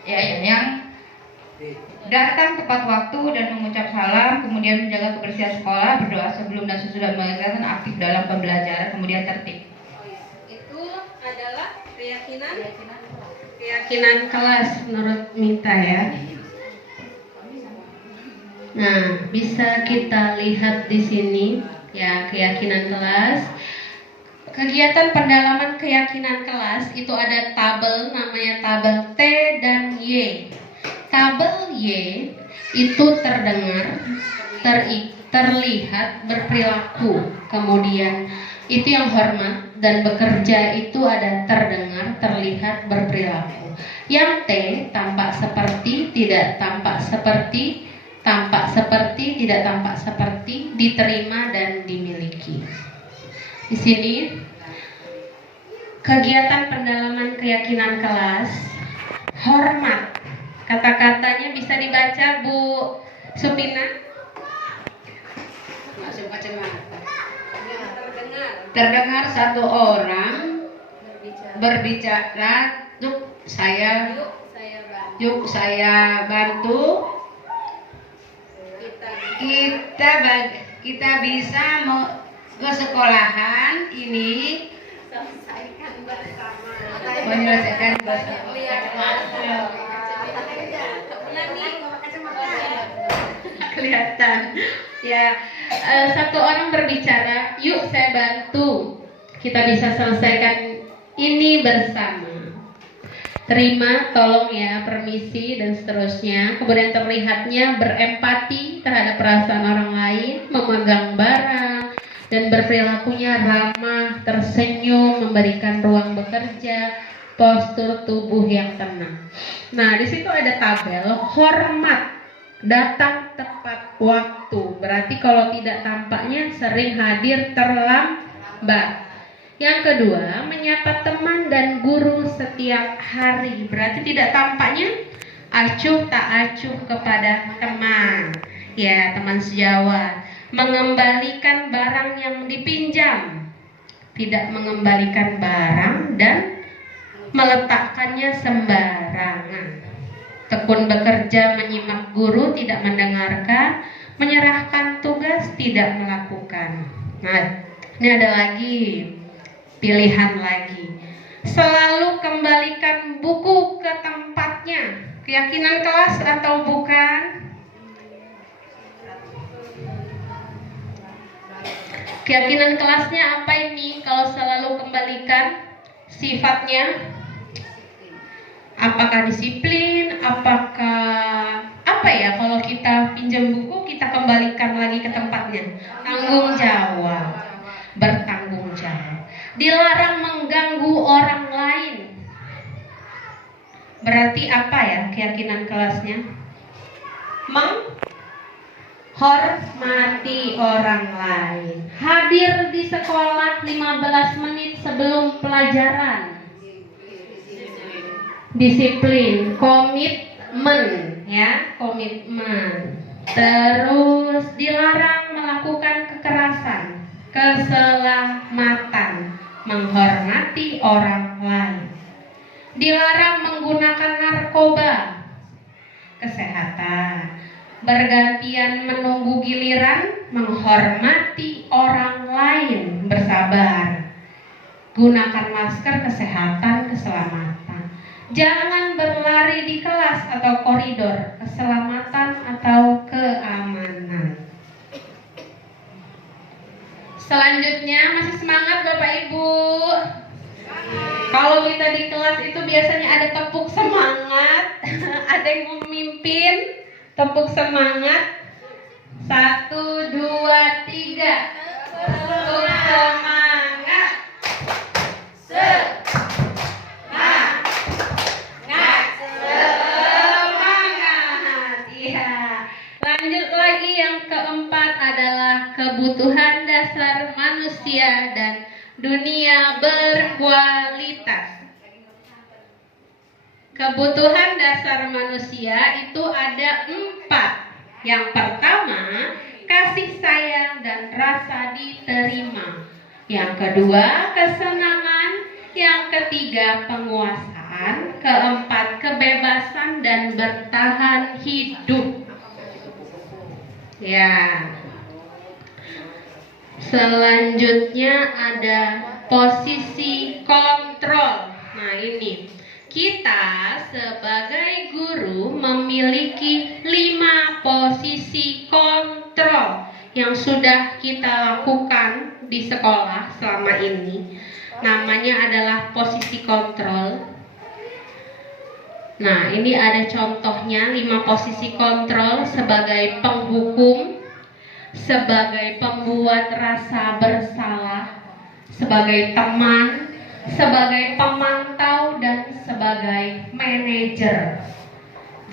Ya, yang datang tepat waktu dan mengucap salam, kemudian menjaga kebersihan sekolah, berdoa sebelum dan sesudah mengerjakan, aktif dalam pembelajaran, kemudian tertib. Itu adalah keyakinan kelas menurut Mita ya. Nah, bisa kita lihat di sini ya keyakinan kelas. Kegiatan pendalaman keyakinan kelas itu ada tabel, namanya tabel T dan Y. Tabel Y itu terdengar, terlihat, berperilaku. Kemudian itu yang hormat, dan bekerja itu ada terdengar, terlihat, berperilaku. Yang T tampak seperti, tidak tampak seperti, tampak seperti, tidak tampak seperti, diterima dan dimiliki. Di sini kegiatan pendalaman keyakinan kelas, hormat. Kata-katanya bisa dibaca Bu Supina. Masuk kacamata. Terdengar satu orang berbicara, yuk saya bantu. Kita bisa ke sekolahan ini menyelesaikan bersama. Kelihatan. Ya, satu orang berbicara, yuk saya bantu, kita bisa selesaikan ini bersama. Terima, tolong ya, permisi dan seterusnya. Kemudian terlihatnya berempati terhadap perasaan orang lain, memegang barang dan berperilakunya ramah, tersenyum, memberikan ruang bekerja, postur tubuh yang tenang. Nah, di situ ada tabel hormat, datang tepat waktu. Berarti kalau tidak tampaknya sering hadir terlambat. Yang kedua, menyapa teman dan guru setiap hari. Berarti tidak tampaknya acuh tak acuh kepada teman. Ya, teman sejawat. Mengembalikan barang yang dipinjam. Tidak mengembalikan barang dan meletakkannya sembarangan. Tekun bekerja, menyimak guru, tidak mendengarkan, menyerahkan tugas, tidak melakukan. Nah, ini ada lagi pilihan lagi. Selalu kembalikan buku ke tempatnya. Keyakinan kelas atau bukan? Keyakinan kelasnya apa ini? Kalau selalu kembalikan sifatnya? Apakah disiplin? Apakah apa ya? Kalau kita pinjam buku kita kembalikan lagi ke tempatnya. Tanggung jawab, bertanggung jawab. Dilarang mengganggu orang lain. Berarti apa ya keyakinan kelasnya? Menghormati orang lain. Hadir di sekolah 15 menit sebelum pelajaran. Disiplin, komitmen, ya, komitmen. Terus dilarang melakukan kekerasan, keselamatan, menghormati orang lain. Dilarang menggunakan narkoba, kesehatan. Bergantian menunggu giliran, menghormati orang lain, bersabar. Gunakan masker, kesehatan, keselamatan. Jangan berlari di kelas atau koridor, keselamatan atau keamanan. Selanjutnya, masih semangat Bapak Ibu? Kalau kita di kelas itu biasanya ada tepuk semangat, ada yang memimpin, tepuk semangat. 1, 2, 3. Tepuk semangat. Lanjut lagi, yang keempat adalah kebutuhan dasar manusia dan dunia berkualitas. Kebutuhan dasar manusia itu ada 4. Yang pertama, kasih sayang dan rasa diterima. Yang kedua, kesenangan. Yang ketiga, penguasaan. Keempat, kebebasan dan bertahan hidup. Ya. Selanjutnya ada posisi kontrol. Nah, ini kita sebagai guru memiliki 5 posisi kontrol yang sudah kita lakukan di sekolah selama ini. Namanya adalah posisi kontrol. Nah, ini ada contohnya 5 posisi kontrol: sebagai penghukum, sebagai pembuat rasa bersalah, sebagai teman, sebagai pemantau, dan sebagai manajer.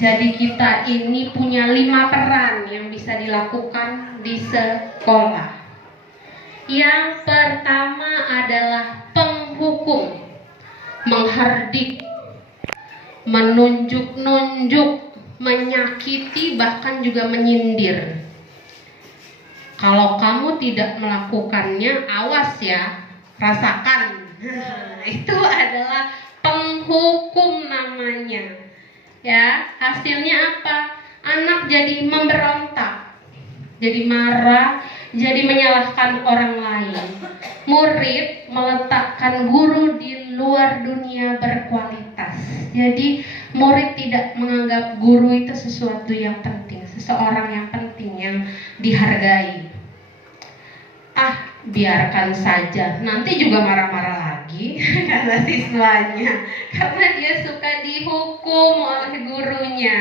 Jadi kita ini punya 5 peran yang bisa dilakukan di sekolah. Yang pertama adalah penghukum, menghardik, menunjuk-nunjuk, menyakiti, bahkan juga menyindir. Kalau kamu tidak melakukannya, awas ya, rasakan. Itu adalah penghukum namanya. Ya, hasilnya apa? Anak jadi memberontak, jadi marah, jadi menyalahkan orang lain. Murid meletakkan guru di luar dunia berkualitas. Jadi murid tidak menganggap guru itu sesuatu yang penting, seseorang yang penting, yang dihargai. Biarkan saja, nanti juga marah-marah lagi kata siswanya, karena dia suka dihukum oleh gurunya.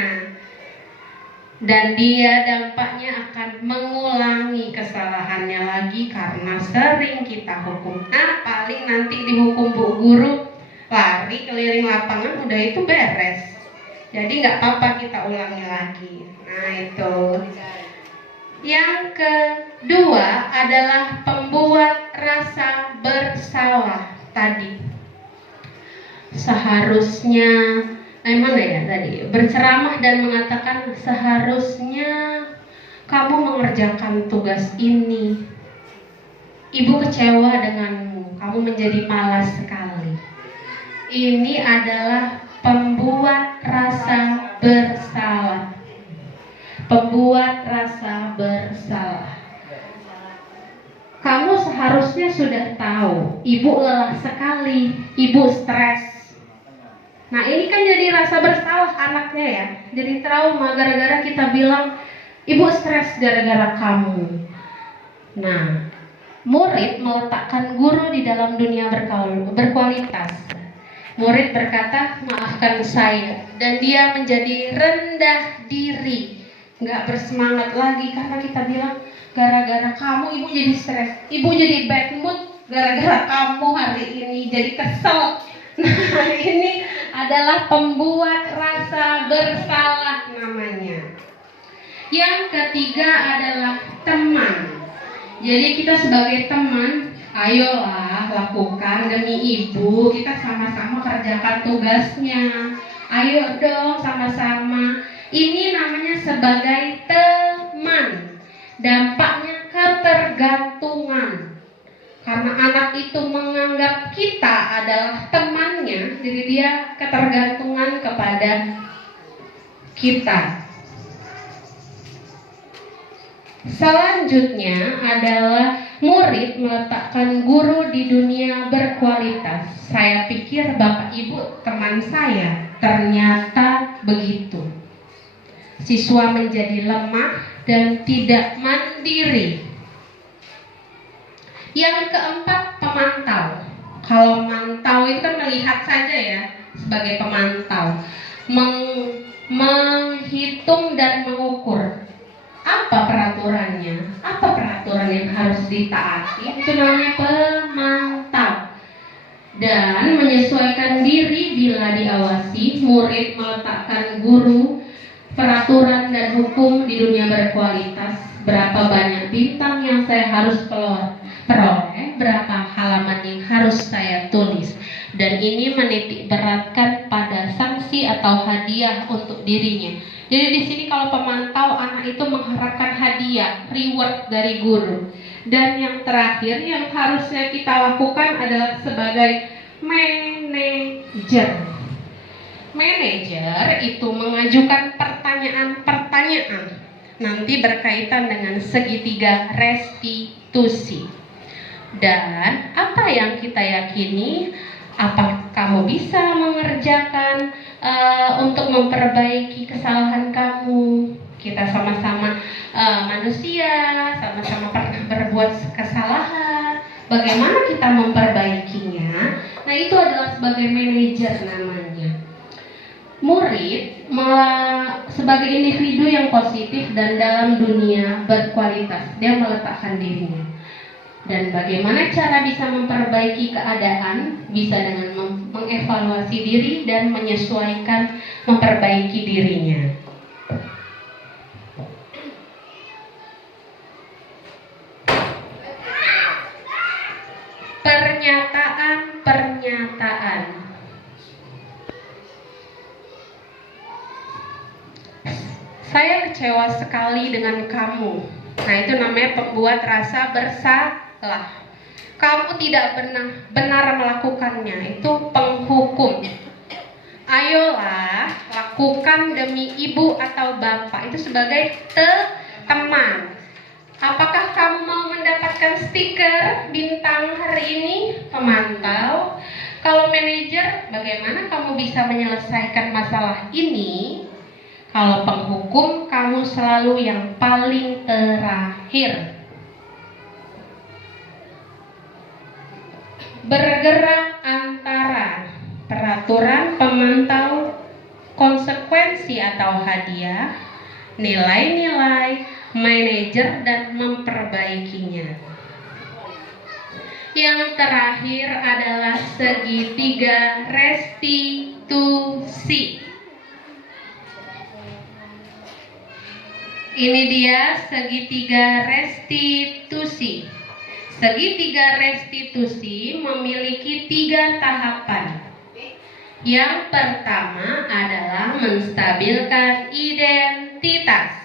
Dan dia dampaknya akan mengulangi kesalahannya lagi karena sering kita hukum. Paling nanti dihukum bu guru, lari keliling lapangan, udah itu beres. Jadi nggak apa-apa kita ulangi lagi. Nah itu. Yang kedua adalah pembuat rasa bersalah tadi. Seharusnya mana ya tadi? Berceramah dan mengatakan seharusnya kamu mengerjakan tugas ini. Ibu kecewa denganmu, kamu menjadi malas sekali. Ini adalah pembuat rasa bersalah. Pembuat rasa bersalah. Kamu seharusnya sudah tahu, ibu lelah sekali, ibu stres. Nah ini kan jadi rasa bersalah anaknya ya. Jadi trauma gara-gara kita bilang, ibu stres gara-gara kamu. Nah, murid meletakkan guru di dalam dunia berkualitas. Murid berkata, maafkan saya. Dan dia menjadi rendah diri, nggak bersemangat lagi karena kita bilang gara-gara kamu ibu jadi stres, ibu jadi bad mood gara-gara kamu hari ini jadi kesel. Nah ini adalah pembuat rasa bersalah namanya. Yang ketiga adalah teman. Jadi kita sebagai teman, ayolah lakukan demi ibu, kita sama-sama kerjakan tugasnya. Ayo dong sama-sama. Ini namanya sebagai teman. Dampaknya ketergantungan. Karena anak itu menganggap kita adalah temannya, jadi dia ketergantungan kepada kita. Selanjutnya adalah murid meletakkan guru di dunia berkualitas. Saya pikir Bapak Ibu teman saya, ternyata begitu. Siswa menjadi lemah dan tidak mandiri. Yang keempat, pemantau. Kalau mantau itu kan melihat saja ya, sebagai pemantau. Menghitung dan mengukur. Apa peraturannya? Apa peraturan yang harus ditaati? Itu namanya pemantau. Dan menyesuaikan diri bila diawasi. Murid meletakkan guru, peraturan dan hukum di dunia berkualitas. Berapa banyak bintang yang saya harus peroleh, berapa halaman yang harus saya tulis. Dan ini menitik beratkan pada sanksi atau hadiah untuk dirinya. Jadi di sini kalau pemantau, anak itu mengharapkan hadiah, reward dari guru. Dan yang terakhir yang harusnya kita lakukan adalah sebagai manajer. Manajer itu mengajukan pertanyaan-pertanyaan, nanti berkaitan dengan segitiga restitusi. Dan apa yang kita yakini, apa kamu bisa mengerjakan untuk memperbaiki kesalahan kamu. Kita sama-sama manusia, sama-sama pernah berbuat kesalahan. Bagaimana kita memperbaikinya? Nah itu adalah sebagai manajer namanya. Murid sebagai individu yang positif dan dalam dunia berkualitas, dia meletakkan dirinya. Dan bagaimana cara bisa memperbaiki keadaan? Bisa dengan mengevaluasi diri dan menyesuaikan, memperbaiki dirinya. Pernyataan. Saya kecewa sekali dengan kamu. Nah itu namanya pembuat rasa bersalah. Kamu tidak benar melakukannya, itu penghukum. Ayolah lakukan demi ibu atau bapak, itu sebagai teman. Apakah kamu mau mendapatkan stiker bintang hari ini? Pemantau. Kalau manajer, bagaimana kamu bisa menyelesaikan masalah ini? Kalau penghukum, kamu selalu yang paling terakhir. Bergerak antara peraturan pemantau konsekuensi atau hadiah, nilai-nilai, manajer, dan memperbaikinya. Yang terakhir adalah segitiga restitusi. Ini dia segitiga restitusi. Segitiga restitusi memiliki 3 tahapan. Yang pertama adalah menstabilkan identitas.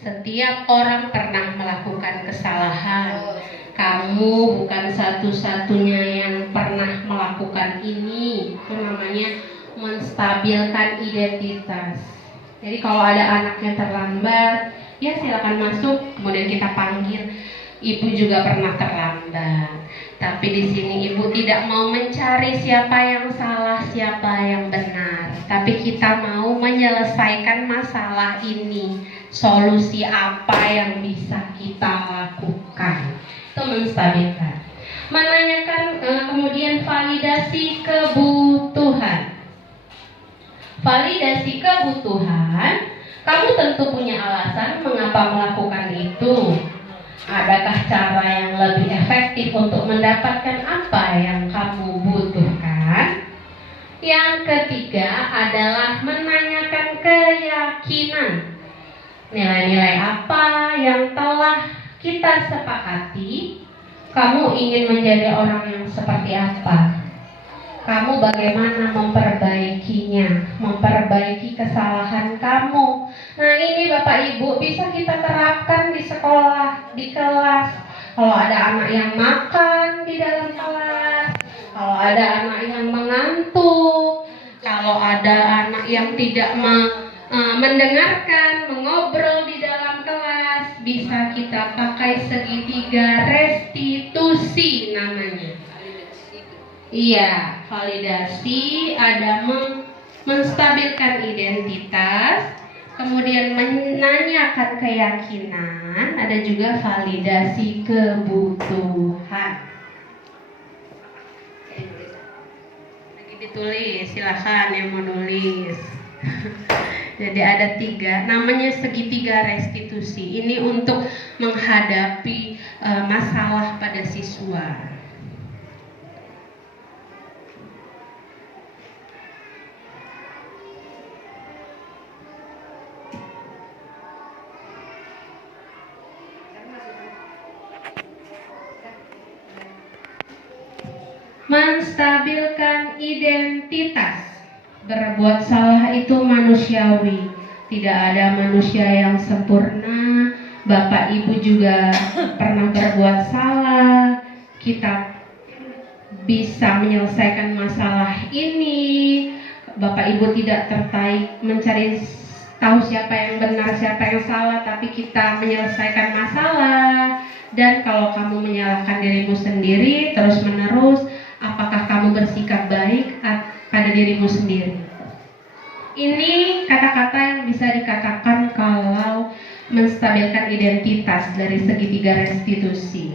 Setiap orang pernah melakukan kesalahan. Kamu bukan satu-satunya yang pernah melakukan ini. Itu namanya menstabilkan identitas. Jadi kalau ada anak yang terlambat, ya silakan masuk, kemudian kita panggil. Ibu juga pernah terlambat, tapi di sini ibu tidak mau mencari siapa yang salah, siapa yang benar, tapi kita mau menyelesaikan masalah ini. Solusi apa yang bisa kita lakukan? Itu menstabilkan. Menanyakan kemudian validasi kebutuhan. Validasi kebutuhan, kamu tentu punya alasan mengapa melakukan itu. Adakah cara yang lebih efektif untuk mendapatkan apa yang kamu butuhkan? Yang ketiga adalah menanyakan keyakinan. Nilai-nilai apa yang telah kita sepakati? Kamu ingin menjadi orang yang seperti apa? Kamu bagaimana memperbaikinya, memperbaiki kesalahan kamu. Nah ini Bapak Ibu bisa kita terapkan di sekolah, di kelas. Kalau ada anak yang makan di dalam kelas, kalau ada anak yang mengantuk, kalau ada anak yang tidak mendengarkan, mengobrol di dalam kelas, bisa kita pakai segitiga restitusi namanya. Iya, validasi ada menstabilkan identitas, kemudian menanyakan keyakinan, ada juga validasi kebutuhan. Lagi ditulis, silahkan yang mau nulis. Jadi ada 3, namanya segitiga restitusi. Ini untuk menghadapi masalah pada siswa. Menstabilkan identitas. Berbuat salah itu manusiawi. Tidak ada manusia yang sempurna. Bapak Ibu juga pernah berbuat salah. Kita bisa menyelesaikan masalah ini. Bapak Ibu tidak tertarik mencari tahu siapa yang benar, siapa yang salah, tapi kita menyelesaikan masalah. Dan kalau kamu menyalahkan dirimu sendiri terus-menerus, apakah kamu bersikap baik pada dirimu sendiri? Ini kata-kata yang bisa dikatakan kalau menstabilkan identitas dari segitiga restitusi.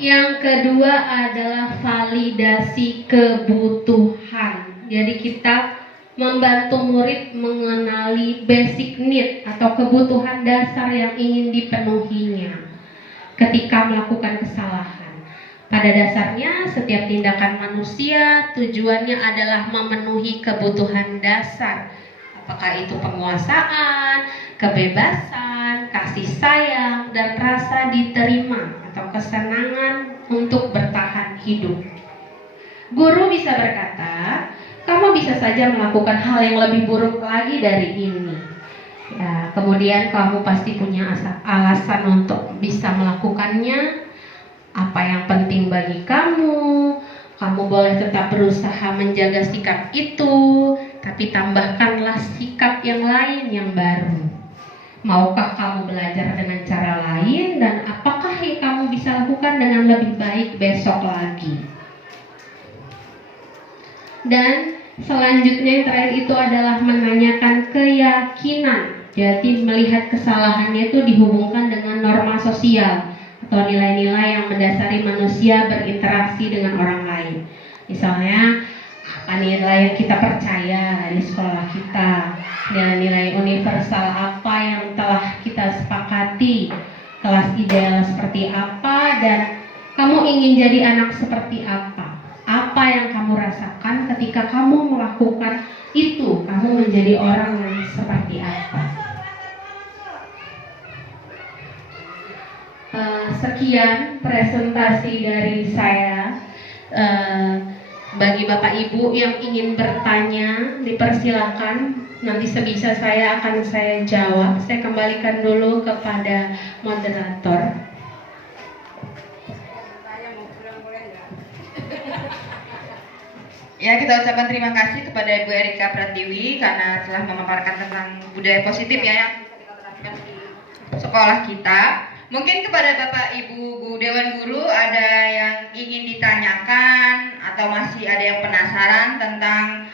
Yang kedua adalah validasi kebutuhan. Jadi kita membantu murid mengenali basic need atau kebutuhan dasar yang ingin dipenuhinya ketika melakukan kesalahan. Pada dasarnya setiap tindakan manusia tujuannya adalah memenuhi kebutuhan dasar. Apakah itu penguasaan, kebebasan, kasih sayang, dan rasa diterima atau kesenangan untuk bertahan hidup. Guru bisa berkata, kamu bisa saja melakukan hal yang lebih buruk lagi dari ini. Ya, kemudian kamu pasti punya alasan untuk bisa melakukannya. Apa yang penting bagi kamu? Kamu boleh tetap berusaha menjaga sikap itu, tapi tambahkanlah sikap yang lain yang baru. Maukah kamu belajar dengan cara lain, dan apakah yang kamu bisa lakukan dengan lebih baik besok lagi? Dan selanjutnya yang terakhir itu adalah menanyakan keyakinan. Jadi melihat kesalahannya itu dihubungkan dengan norma sosial atau nilai-nilai yang mendasari manusia berinteraksi dengan orang lain. Misalnya apa nilai yang kita percaya di sekolah kita, nilai-nilai universal apa yang telah kita sepakati, kelas ideal seperti apa, dan kamu ingin jadi anak seperti apa. Apa yang kamu rasakan ketika kamu melakukan itu, kamu menjadi orang yang seperti apa. Sekian presentasi dari saya. Bagi Bapak Ibu yang ingin bertanya, dipersilakan. Nanti sebisa saya akan saya jawab. Saya kembalikan dulu kepada moderator. Ya, kita ucapkan terima kasih kepada Ibu Erika Pratiwi karena telah memaparkan tentang budaya positif ya yang di sekolah kita. Mungkin kepada Bapak Ibu Guru Dewan Guru ada yang ingin ditanyakan atau masih ada yang penasaran tentang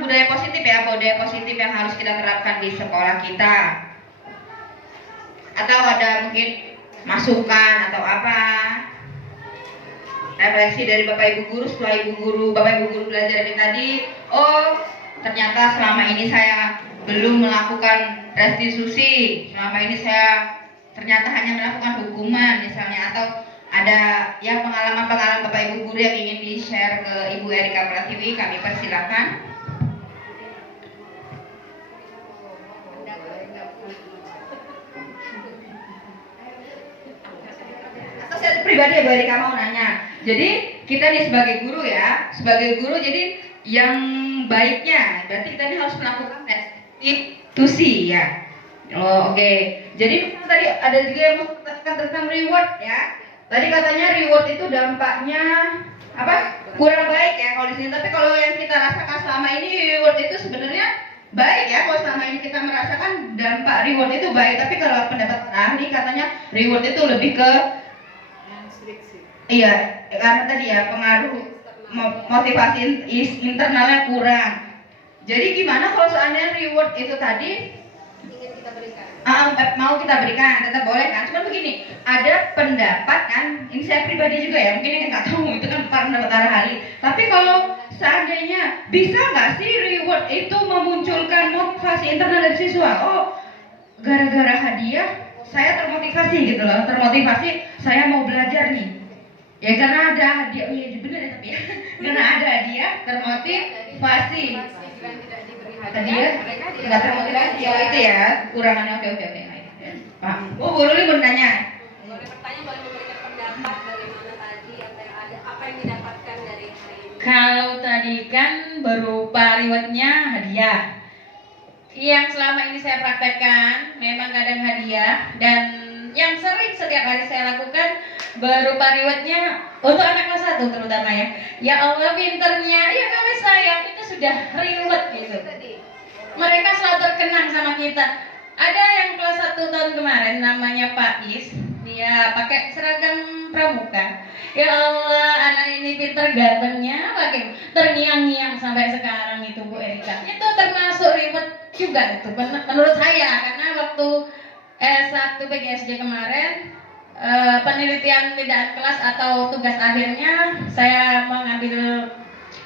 budaya positif ya, budaya positif yang harus kita terapkan di sekolah kita. Atau ada mungkin masukan atau apa? Refleksi dari Bapak Ibu Guru setelah Bapak Ibu Guru belajar ini tadi, oh ternyata selama ini saya belum melakukan restitusi, selama ini saya ternyata hanya melakukan hukuman misalnya, atau ada ya pengalaman-pengalaman Bapak Ibu Guru yang ingin di-share ke Ibu Erika Pratiwi, kami persilakan. Atau saya pribadi ya Bu Erika mau nanya. Jadi kita nih sebagai guru ya, jadi yang baiknya berarti kita ini harus melakukan restitusi ya. Oh, oke. Jadi tadi ada juga yang mengatakan tentang reward ya. Tadi katanya reward itu dampaknya apa? Kurang baik ya kalau di sini. Tapi kalau yang kita rasakan selama ini reward itu sebenarnya baik ya. Kalau selama ini kita merasakan dampak reward itu baik. Tapi kalau pendapat ahli katanya reward itu lebih ke iya, karena tadi ya pengaruh motivasi internalnya kurang. Jadi gimana kalau seandainya reward itu tadi mau kita berikan, tetap boleh kan? Cuma begini, ada pendapat kan, ini saya pribadi juga ya, mungkin yang nggak tahu itu kan pendapat ahli. Tapi kalau seandainya bisa nggak sih reward itu memunculkan motivasi internal dari siswa? Oh, gara-gara hadiah saya termotivasi gitu loh, saya mau belajar nih. Ya karena ada hadiah, oh iya benar ya tapi ya, karena ada hadiah termotivasi. Hadiah nggak termotivasi ya itu ya kurangannya. Oke. Pak, Bu Ruli mau nanya. Boleh bertanya, boleh memberikan pendapat bagaimana tadi apa yang didapatkan dari hari ini. Kalau tadi kan berupa rewardnya hadiah. Yang selama ini saya praktekkan memang kadang hadiah, dan yang sering setiap hari saya lakukan berupa rewardnya untuk anak kelas 1 terutama ya. Ya Allah pinternya, ya kami sayang, itu sudah reward gitu. Mereka selalu terkenang sama kita. Ada yang kelas 1 tahun kemarin namanya Pak Is, dia pakai seragam pramuka. Ya Allah, anak ini pinter gantengnya, pakai terngiang-ngiang sampai sekarang itu Bu Erika. Itu termasuk reward juga itu menurut saya, karena waktu S1 PGSD kemarin penelitian tidak kelas atau tugas akhirnya saya mengambil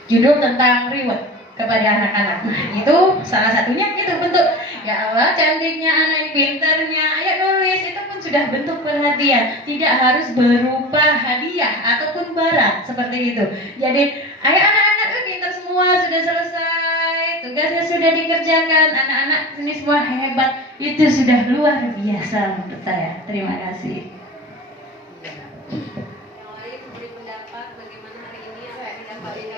judul tentang reward kepada anak-anak. Nah, itu salah satunya gitu bentuk. Ya Allah, cantiknya anak ini, pintarnya, ayo nulis, itu pun sudah bentuk perhatian. Tidak harus berupa hadiah ataupun barang seperti itu. Jadi, ayo anak-anak pintar semua, sudah selesai, tugasnya sudah dikerjakan, anak-anak ini semua hebat. Itu sudah luar biasa menurut saya. Terima kasih. Yang lain beri pendapat bagaimana hari ini apa yang didapatkan,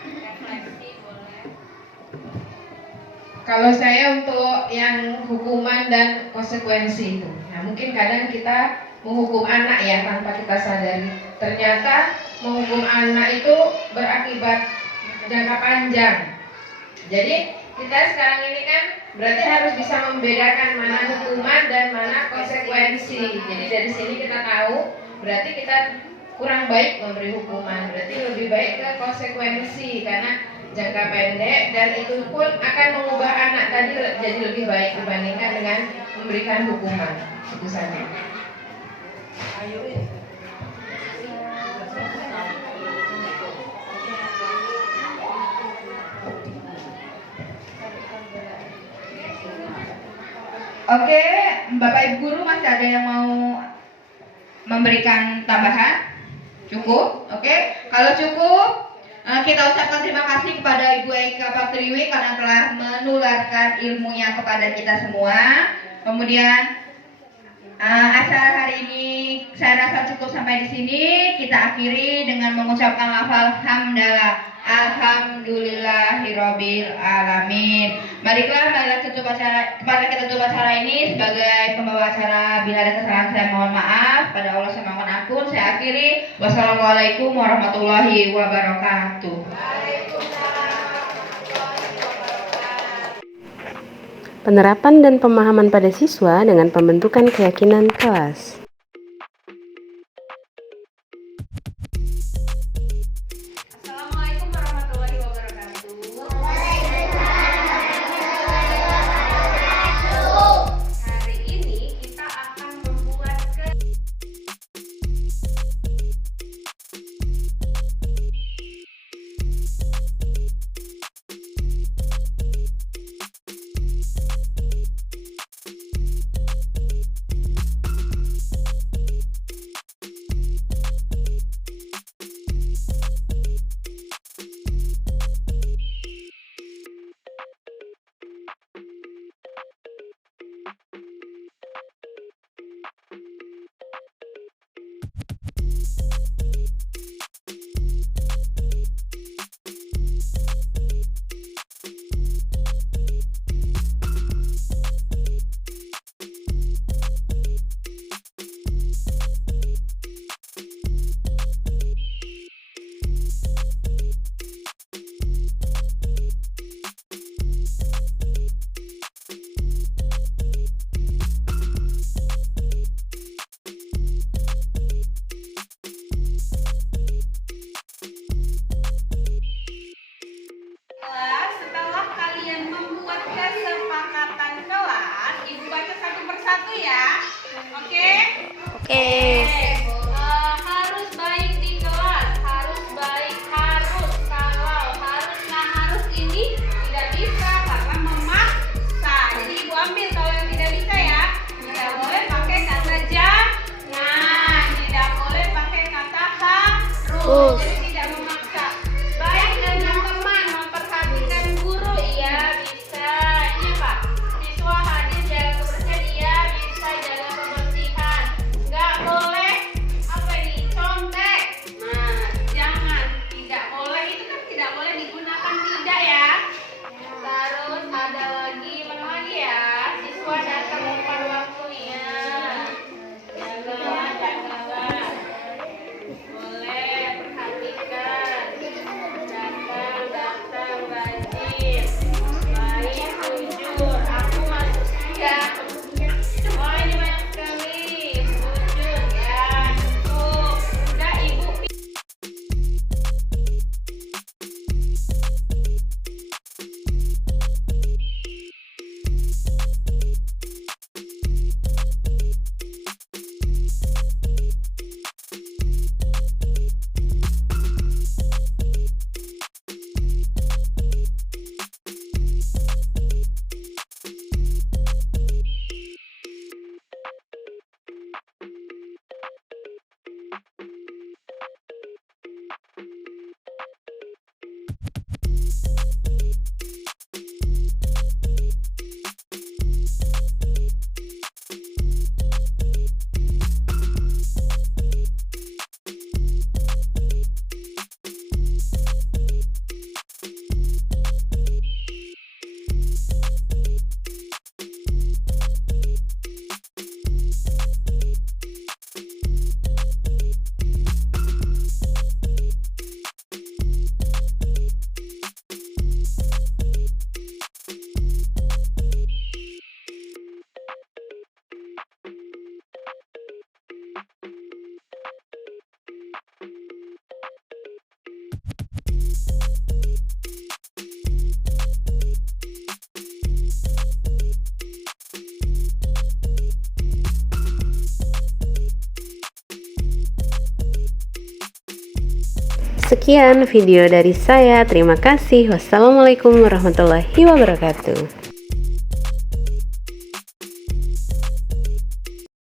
refleksi boleh. Kalau saya untuk yang hukuman dan konsekuensi itu, nah mungkin kadang kita menghukum anak ya tanpa kita sadari. Ternyata menghukum anak itu berakibat jangka panjang. Jadi kita sekarang ini kan berarti harus bisa membedakan mana hukuman dan mana konsekuensi. Jadi dari sini kita tahu berarti kita kurang baik memberi hukuman, berarti lebih baik ke konsekuensi karena jangka pendek, dan itu pun akan mengubah anak tadi jadi lebih baik dibandingkan dengan memberikan hukuman. Itu saja. Oke, Bapak Ibu Guru masih ada yang mau memberikan tambahan? Cukup? Oke, kalau cukup kita ucapkan terima kasih kepada Ibu Eka Patriwi karena telah menularkan ilmunya kepada kita semua. Kemudian acara hari ini saya rasa cukup sampai di sini. Kita akhiri dengan mengucapkan lafal hamdalah. Alhamdulillahirabbil alamin. Marilah kita tutup acara ini sebagai pembawa acara. Bila ada kesalahan saya mohon maaf. Pada Allah saya mohon ampun. Saya akhiri. Wassalamualaikum warahmatullahi wabarakatuh. Penerapan dan pemahaman pada siswa dengan pembentukan keyakinan kelas. Assalamualaikum warahmatullahi wabarakatuh. Hari ini kita akan membuat setelah kalian membuat kesepakatan kelas, Ibu baca satu persatu ya. Oke? Oke. Harus baik di kelas, harus baik, harus. Kalau harusnya harus ini tidak bisa karena memaksa. Jadi Ibu ambil kalau yang tidak bisa ya. Tidak boleh pakai kata jangan, tidak boleh pakai kata harus. Jadi tidak memaksa. Baik dengan teman, memperhatikan guru, iya bisa. Ini Pak, siswa hadir jaga kebersihan, iya bisa jaga kebersihan. Nggak boleh apa ini contek. Nah, jangan, tidak boleh itu kan tidak boleh digunakan tidak ya. Terus ada lagi mana lagi ya? Siswa datang tepat waktunya. Jagalah. Boleh perhatikan. Sekian video dari saya. Terima kasih. Wassalamualaikum warahmatullahi wabarakatuh.